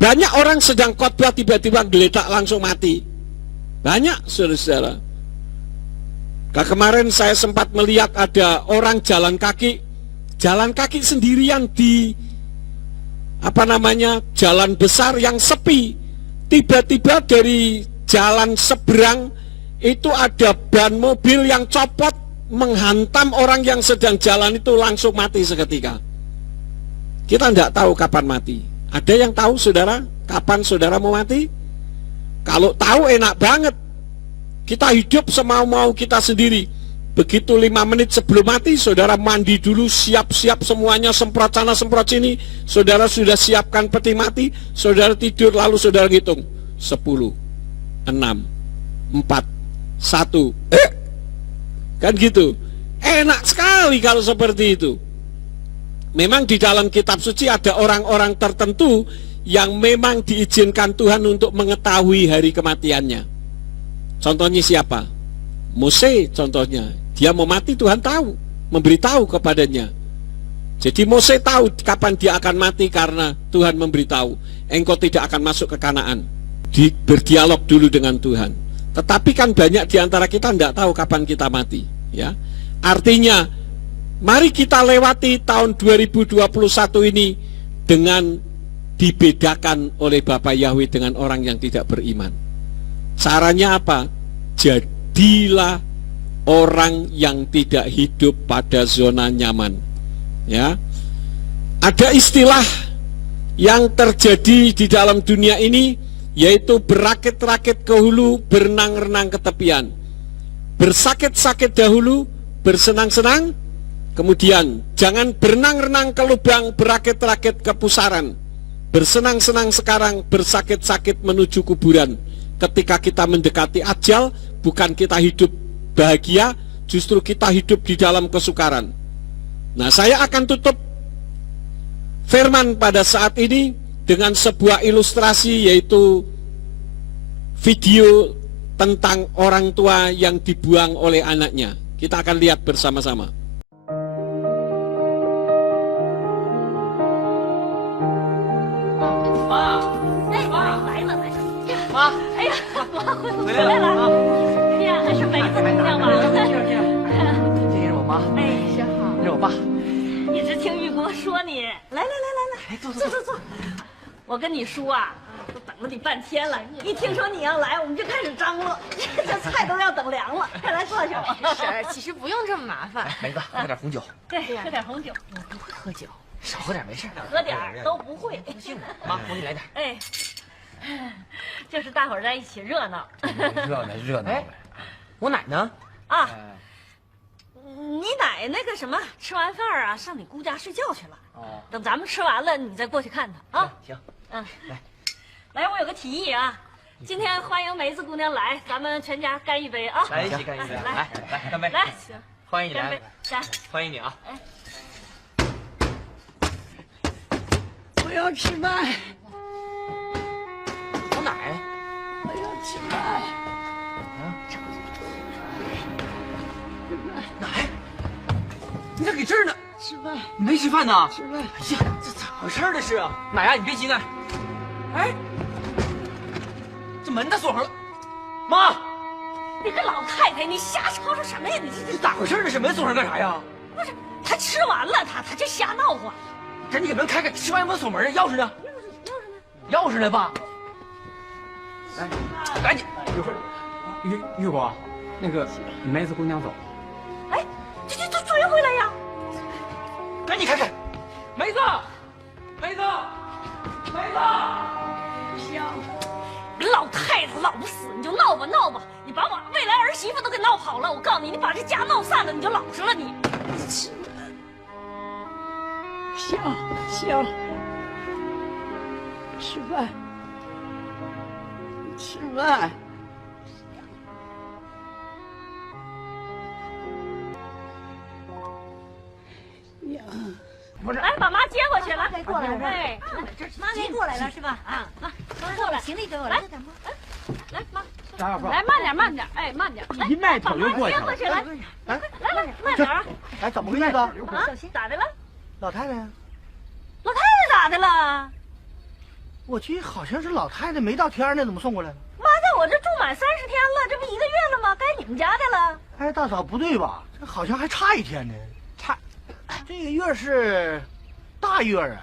Banyak orang sedang khotbah tiba-tiba geletak langsung mati. Banyak, saudara-saudara. Kemarin saya sempat melihat ada orang jalan kaki sendirian di jalan besar yang sepi. Tiba-tiba dari jalan seberang itu ada ban mobil yang copot menghantam orang yang sedang jalan itu, langsung mati seketika. Kita tidak tahu kapan mati. Ada yang tahu, saudara, kapan saudara mau mati? Kalau tahu enak banget. Kita hidup semau-mau kita sendiri. Begitu 5 menit sebelum mati, saudara mandi dulu, siap-siap semuanya, semprot sana semprot sini. Saudara sudah siapkan peti mati, saudara tidur, lalu saudara ngitung 10, 6, 4, 1. Kan gitu. Enak sekali kalau seperti itu. Memang di dalam kitab suci ada orang-orang tertentu yang memang diizinkan Tuhan untuk mengetahui hari kematiannya. Contohnya siapa? Mose contohnya. Dia mau mati, Tuhan tahu, memberitahu kepadanya. Jadi Mose tahu kapan dia akan mati karena Tuhan memberitahu, engkau tidak akan masuk ke Kanaan. Berdialog dulu dengan Tuhan. Tetapi kan banyak di antara kita tidak tahu kapan kita mati, ya. Artinya, mari kita lewati tahun 2021 ini dengan dibedakan oleh Bapa Yahweh dengan orang yang tidak beriman. Caranya apa? Jadilah orang yang tidak hidup pada zona nyaman. Ya. Ada istilah yang terjadi di dalam dunia ini, yaitu berakit-rakit ke hulu, berenang-renang ke tepian. Bersakit-sakit dahulu, bersenang-senang, kemudian jangan berenang-renang ke lubang, berakit-rakit ke pusaran. Bersenang-senang sekarang, bersakit-sakit menuju kuburan. Ketika kita mendekati ajal, bukan kita hidup bahagia, justru kita hidup di dalam kesukaran. Nah, saya akan tutup firman pada saat ini dengan sebuah ilustrasi, yaitu video tentang orang tua yang dibuang oleh anaknya. Kita akan lihat bersama-sama.回来了啊！哎呀，还是梅子姑娘吗？这是我妈。哎，真好。这是我爸。一直听玉国说你，来，哎，坐。我跟你叔啊，都等了你半天了。一听说你要来，我们就开始张罗，这菜都要等凉了。快来坐下。婶儿，其实不用这么麻烦。梅子，喝点红酒。对，喝点红酒。我不会喝酒，少喝点没事。喝点都不会。高兴了，妈，我给你来点。哎，就是大伙儿在一起热闹。热闹。哎，我奶呢？啊，你奶那个什么，吃完饭啊，上你姑家睡觉去了。哦，等咱们吃完了，你再过去看她啊。行。嗯，来，我有个提议啊，今天欢迎梅子姑娘来，咱们全家干一杯啊！来一起干一杯，来干杯！来，行，欢迎你来，干，欢迎你啊！哎，我要吃饭，我奶，我要吃饭。奶，你咋给这儿呢？吃饭，你没吃饭呢？吃饭。哎呀，这咋回事这是啊？奶呀，你别急奶。哎，这门咋锁上了？妈，你个老太太，你瞎吵吵什么呀？你这咋回事？这是门锁上干啥呀？不是，她吃完了，她就瞎闹唤。赶紧给门开开，吃完有没有锁门啊？钥匙呢？钥匙呢，爸？来，赶紧，一会儿，玉国，那个梅子姑娘走。哎，这追回来呀！赶紧开开，梅子，香，老太太老不死，你就闹吧，你把我未来儿媳妇都给闹跑了。我告诉你，你把这家闹散了，你就老实了你。香，吃饭，呀，不是，来，把妈接过去，来，过来了哎，妈给你过来了是吧？啊，妈过来，行李给我来，来，妈，张小凤，来慢点，哎，慢点，一迈腿就过去了。接过去，来，哎，来，慢点啊！哎，怎么回事啊？啊，咋的了？老太太呀，老太太咋的了？我记得好像是老太太没到天呢，怎么送过来了？妈在我这住满30天了，这不1个月了吗？该你们家的了。哎，大嫂不对吧？这好像还差1天呢。这个月是大月啊。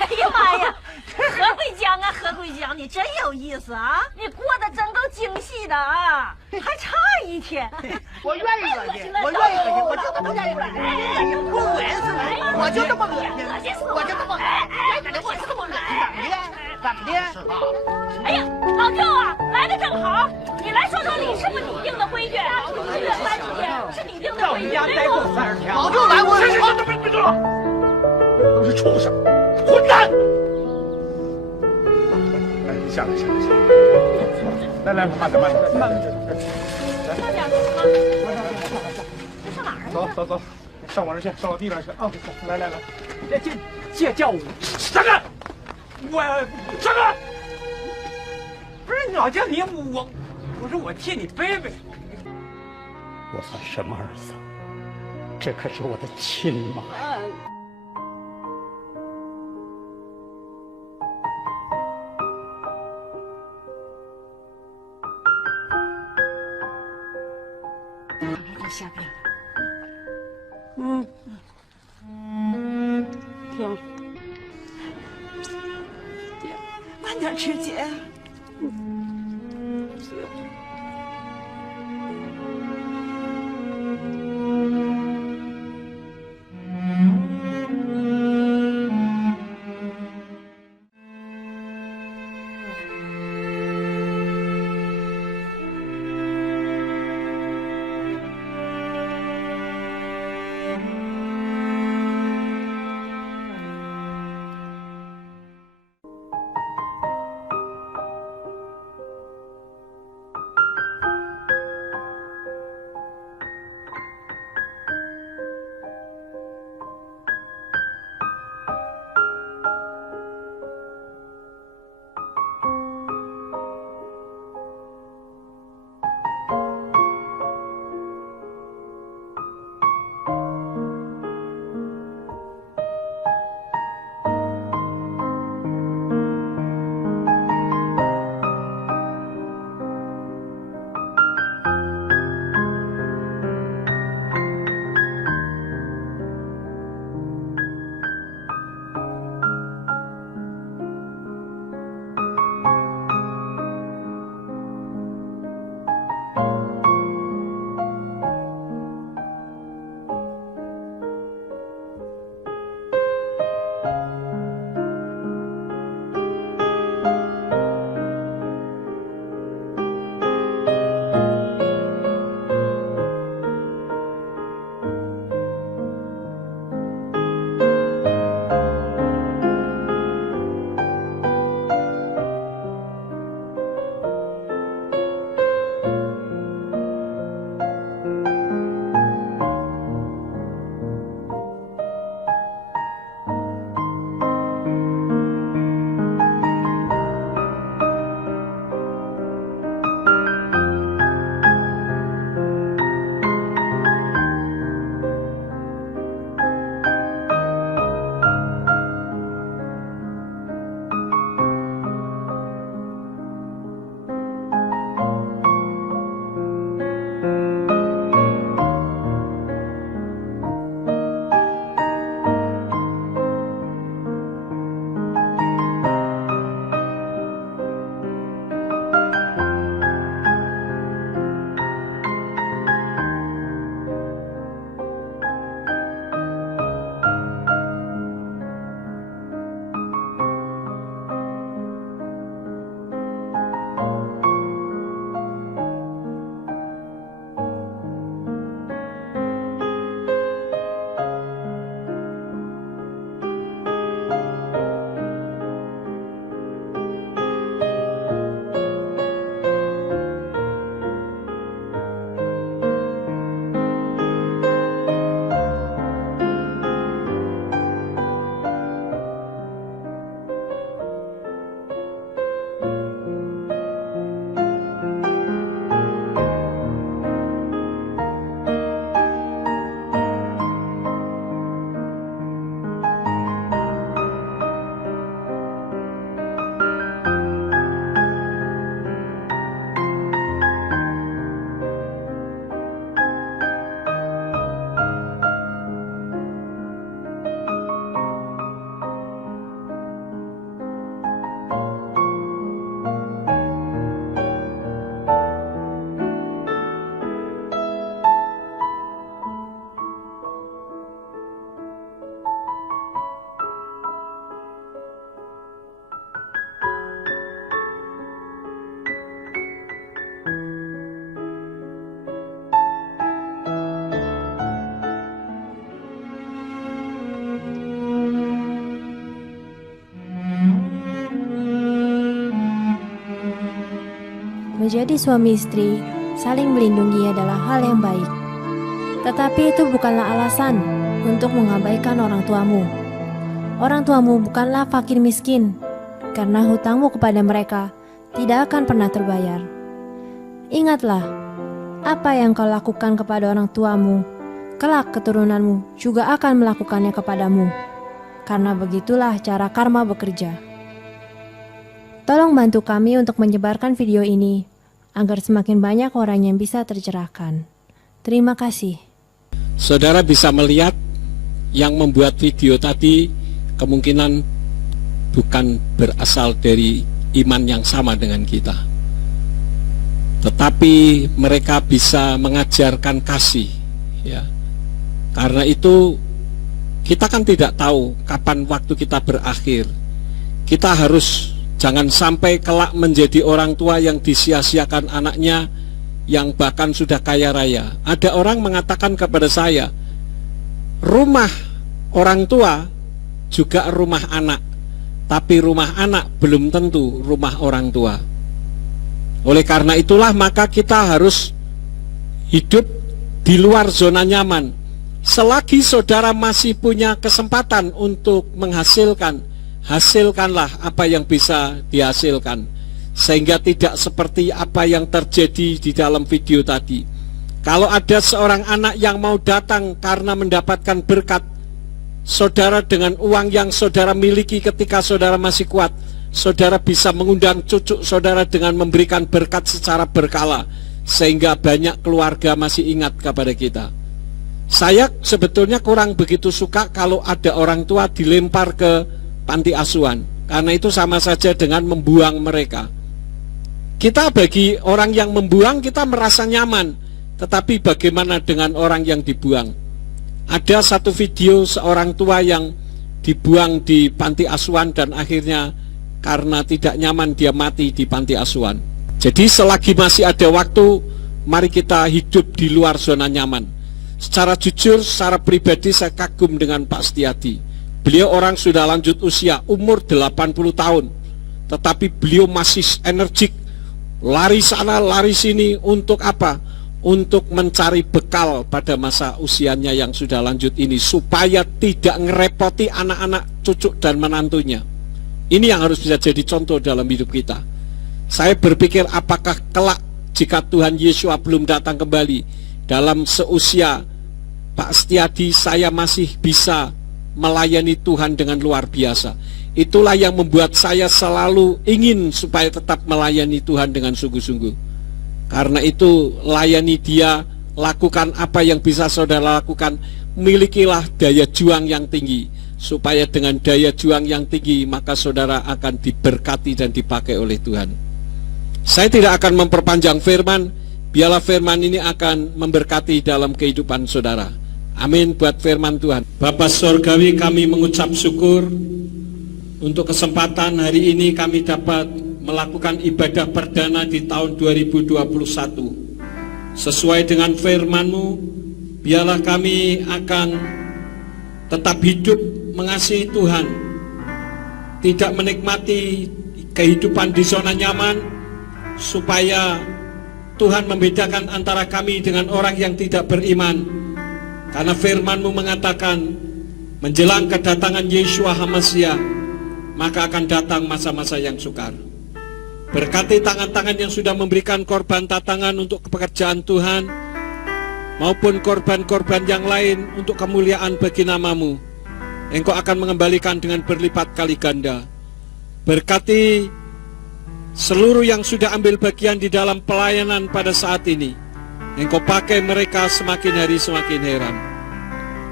哎呀妈呀，何贵江啊，何贵江，你真有意思啊！你过得真够精细的啊，还差1天。我愿意恶心，我愿意恶心，我就这么愿意恶心，我恶心，我就这么恶心，我就这么，我就这么恶心，怎么的？是吧？哎呀，老舅啊，来的正好，你来说说理是不是你定的规矩？1个月30天是你定的规矩，对不？老舅来，我别动了，都是畜生，混蛋！哎，下来，来，慢点，慢点啊！这上哪儿啊？走，上我这去，上我地边去啊！来，这叫我上开！我上开！不是老叫你我说我替你背背。我算什么儿子？这可是我的亲妈呀！下边。停。姐，慢点吃，姐。menjadi suami istri, saling melindungi adalah hal yang baik. Tetapi itu bukanlah alasan untuk mengabaikan orang tuamu. Orang tuamu bukanlah fakir miskin, karena hutangmu kepada mereka tidak akan pernah terbayar. Ingatlah, apa yang kau lakukan kepada orang tuamu, kelak keturunanmu juga akan melakukannya kepadamu. Karena begitulah cara karma bekerja. Tolong bantu kami untuk menyebarkan video ini, agar semakin banyak orang yang bisa tercerahkan. Terima kasih. Saudara bisa melihat yang membuat video tadi kemungkinan bukan berasal dari iman yang sama dengan kita. Tetapi mereka bisa mengajarkan kasih, ya. Karena itu kita kan tidak tahu kapan waktu kita berakhir. Kita harus jangan sampai kelak menjadi orang tua yang disia-siakan anaknya yang bahkan sudah kaya raya. Ada orang mengatakan kepada saya, rumah orang tua juga rumah anak, tapi rumah anak belum tentu rumah orang tua. Oleh karena itulah maka kita harus hidup di luar zona nyaman. Selagi saudara masih punya kesempatan untuk menghasilkan, hasilkanlah apa yang bisa dihasilkan, sehingga tidak seperti apa yang terjadi di dalam video tadi. Kalau ada seorang anak yang mau datang karena mendapatkan berkat, saudara dengan uang yang saudara miliki ketika saudara masih kuat, saudara bisa mengundang cucu saudara dengan memberikan berkat secara berkala, sehingga banyak keluarga masih ingat kepada kita. Saya sebetulnya kurang begitu suka kalau ada orang tua dilempar ke panti asuhan, karena itu sama saja dengan membuang mereka. Kita bagi orang yang membuang kita merasa nyaman, tetapi bagaimana dengan orang yang dibuang? Ada satu video seorang tua yang dibuang di panti asuhan dan akhirnya karena tidak nyaman dia mati di panti asuhan. Jadi selagi masih ada waktu, mari kita hidup di luar zona nyaman. Secara jujur, secara pribadi saya kagum dengan Pak Setiadi. Beliau orang sudah lanjut usia, umur 80 tahun, tetapi beliau masih energik, lari sana lari sini. Untuk apa? Untuk mencari bekal pada masa usianya yang sudah lanjut ini, supaya tidak ngerepoti anak-anak, cucu dan menantunya. Ini yang harus bisa jadi contoh dalam hidup kita. Saya berpikir apakah kelak jika Tuhan Yesus belum datang kembali, dalam seusia Pak Setiadi saya masih bisa melayani Tuhan dengan luar biasa. Itulah yang membuat saya selalu ingin supaya tetap melayani Tuhan dengan sungguh-sungguh. Karena itu layani Dia, lakukan apa yang bisa saudara lakukan, milikilah daya juang yang tinggi, supaya dengan daya juang yang tinggi maka saudara akan diberkati dan dipakai oleh Tuhan. Saya tidak akan memperpanjang firman, biarlah firman ini akan memberkati dalam kehidupan saudara. Amin buat firman Tuhan. Bapa Surgawi, kami mengucap syukur untuk kesempatan hari ini kami dapat melakukan ibadah perdana di tahun 2021. Sesuai dengan firman-Mu, biarlah kami akan tetap hidup mengasihi Tuhan, tidak menikmati kehidupan di zona nyaman, supaya Tuhan membedakan antara kami dengan orang yang tidak beriman. Karena firman-Mu mengatakan, menjelang kedatangan Yeshua HaMashiach, maka akan datang masa-masa yang sukar. Berkati tangan-tangan yang sudah memberikan korban tatangan untuk pekerjaan Tuhan, maupun korban-korban yang lain untuk kemuliaan bagi nama-Mu. Engkau akan mengembalikan dengan berlipat kali ganda. Berkati seluruh yang sudah ambil bagian di dalam pelayanan pada saat ini. Engkau pakai mereka semakin hari semakin heran.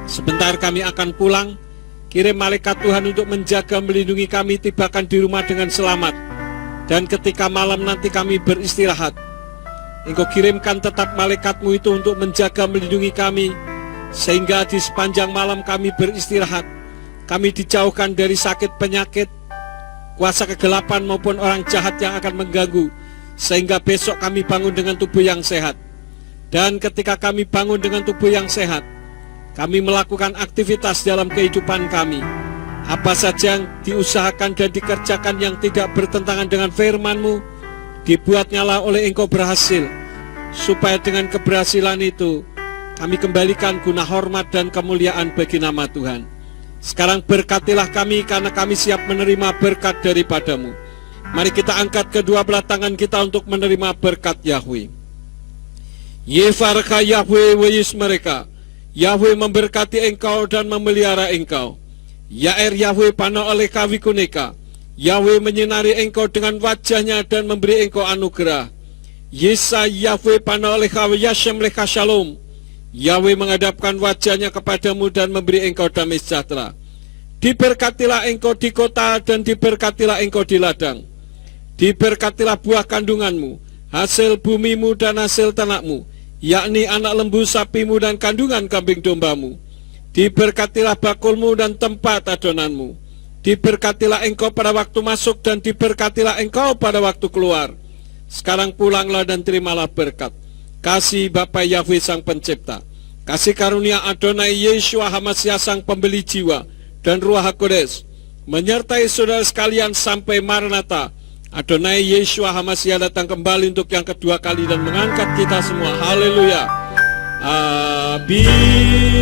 Sebentar kami akan pulang. Kirim malaikat Tuhan untuk menjaga melindungi kami, tibakan di rumah dengan selamat. Dan ketika malam nanti kami beristirahat, Engkau kirimkan tetap malaikat-Mu itu untuk menjaga melindungi kami, sehingga di sepanjang malam kami beristirahat, kami dijauhkan dari sakit penyakit, kuasa kegelapan maupun orang jahat yang akan mengganggu, sehingga besok kami bangun dengan tubuh yang sehat. Dan ketika kami bangun dengan tubuh yang sehat, kami melakukan aktivitas dalam kehidupan kami. Apa saja yang diusahakan dan dikerjakan yang tidak bertentangan dengan firman-Mu, dibuatnyalah oleh Engkau berhasil, supaya dengan keberhasilan itu kami kembalikan guna hormat dan kemuliaan bagi nama Tuhan. Sekarang berkatilah kami karena kami siap menerima berkat daripadamu. Mari kita angkat kedua belah tangan kita untuk menerima berkat Yahweh. Yefarka Yahweh wayis mereka. Yahweh memberkati engkau dan memelihara engkau. Yair Yahweh pana oleh kawikuneka. Yahweh menyinari engkau dengan wajahnya dan memberi engkau anugerah. Yesa Yahweh pana oleh kawiyashem leka shalom. Yahweh menghadapkan wajahnya kepadamu dan memberi engkau damai sejahtera. Diberkatilah engkau di kota dan diberkatilah engkau di ladang. Diberkatilah buah kandunganmu, hasil bumimu dan hasil tanahmu, yakni anak lembu sapimu dan kandungan kambing dombamu. Diberkatilah bakulmu dan tempat adonanmu. Diberkatilah engkau pada waktu masuk dan diberkatilah engkau pada waktu keluar. Sekarang pulanglah dan terimalah berkat. Kasih Bapa Yahweh Sang Pencipta, kasih karunia Adonai Yeshua HaMasiah Sang Pembeli Jiwa, dan Ruach HaKodes menyertai saudara sekalian sampai Maranatha. Adonai Yeshua HaMasiah datang kembali untuk yang kedua kali dan mengangkat kita semua. Haleluya. Amin.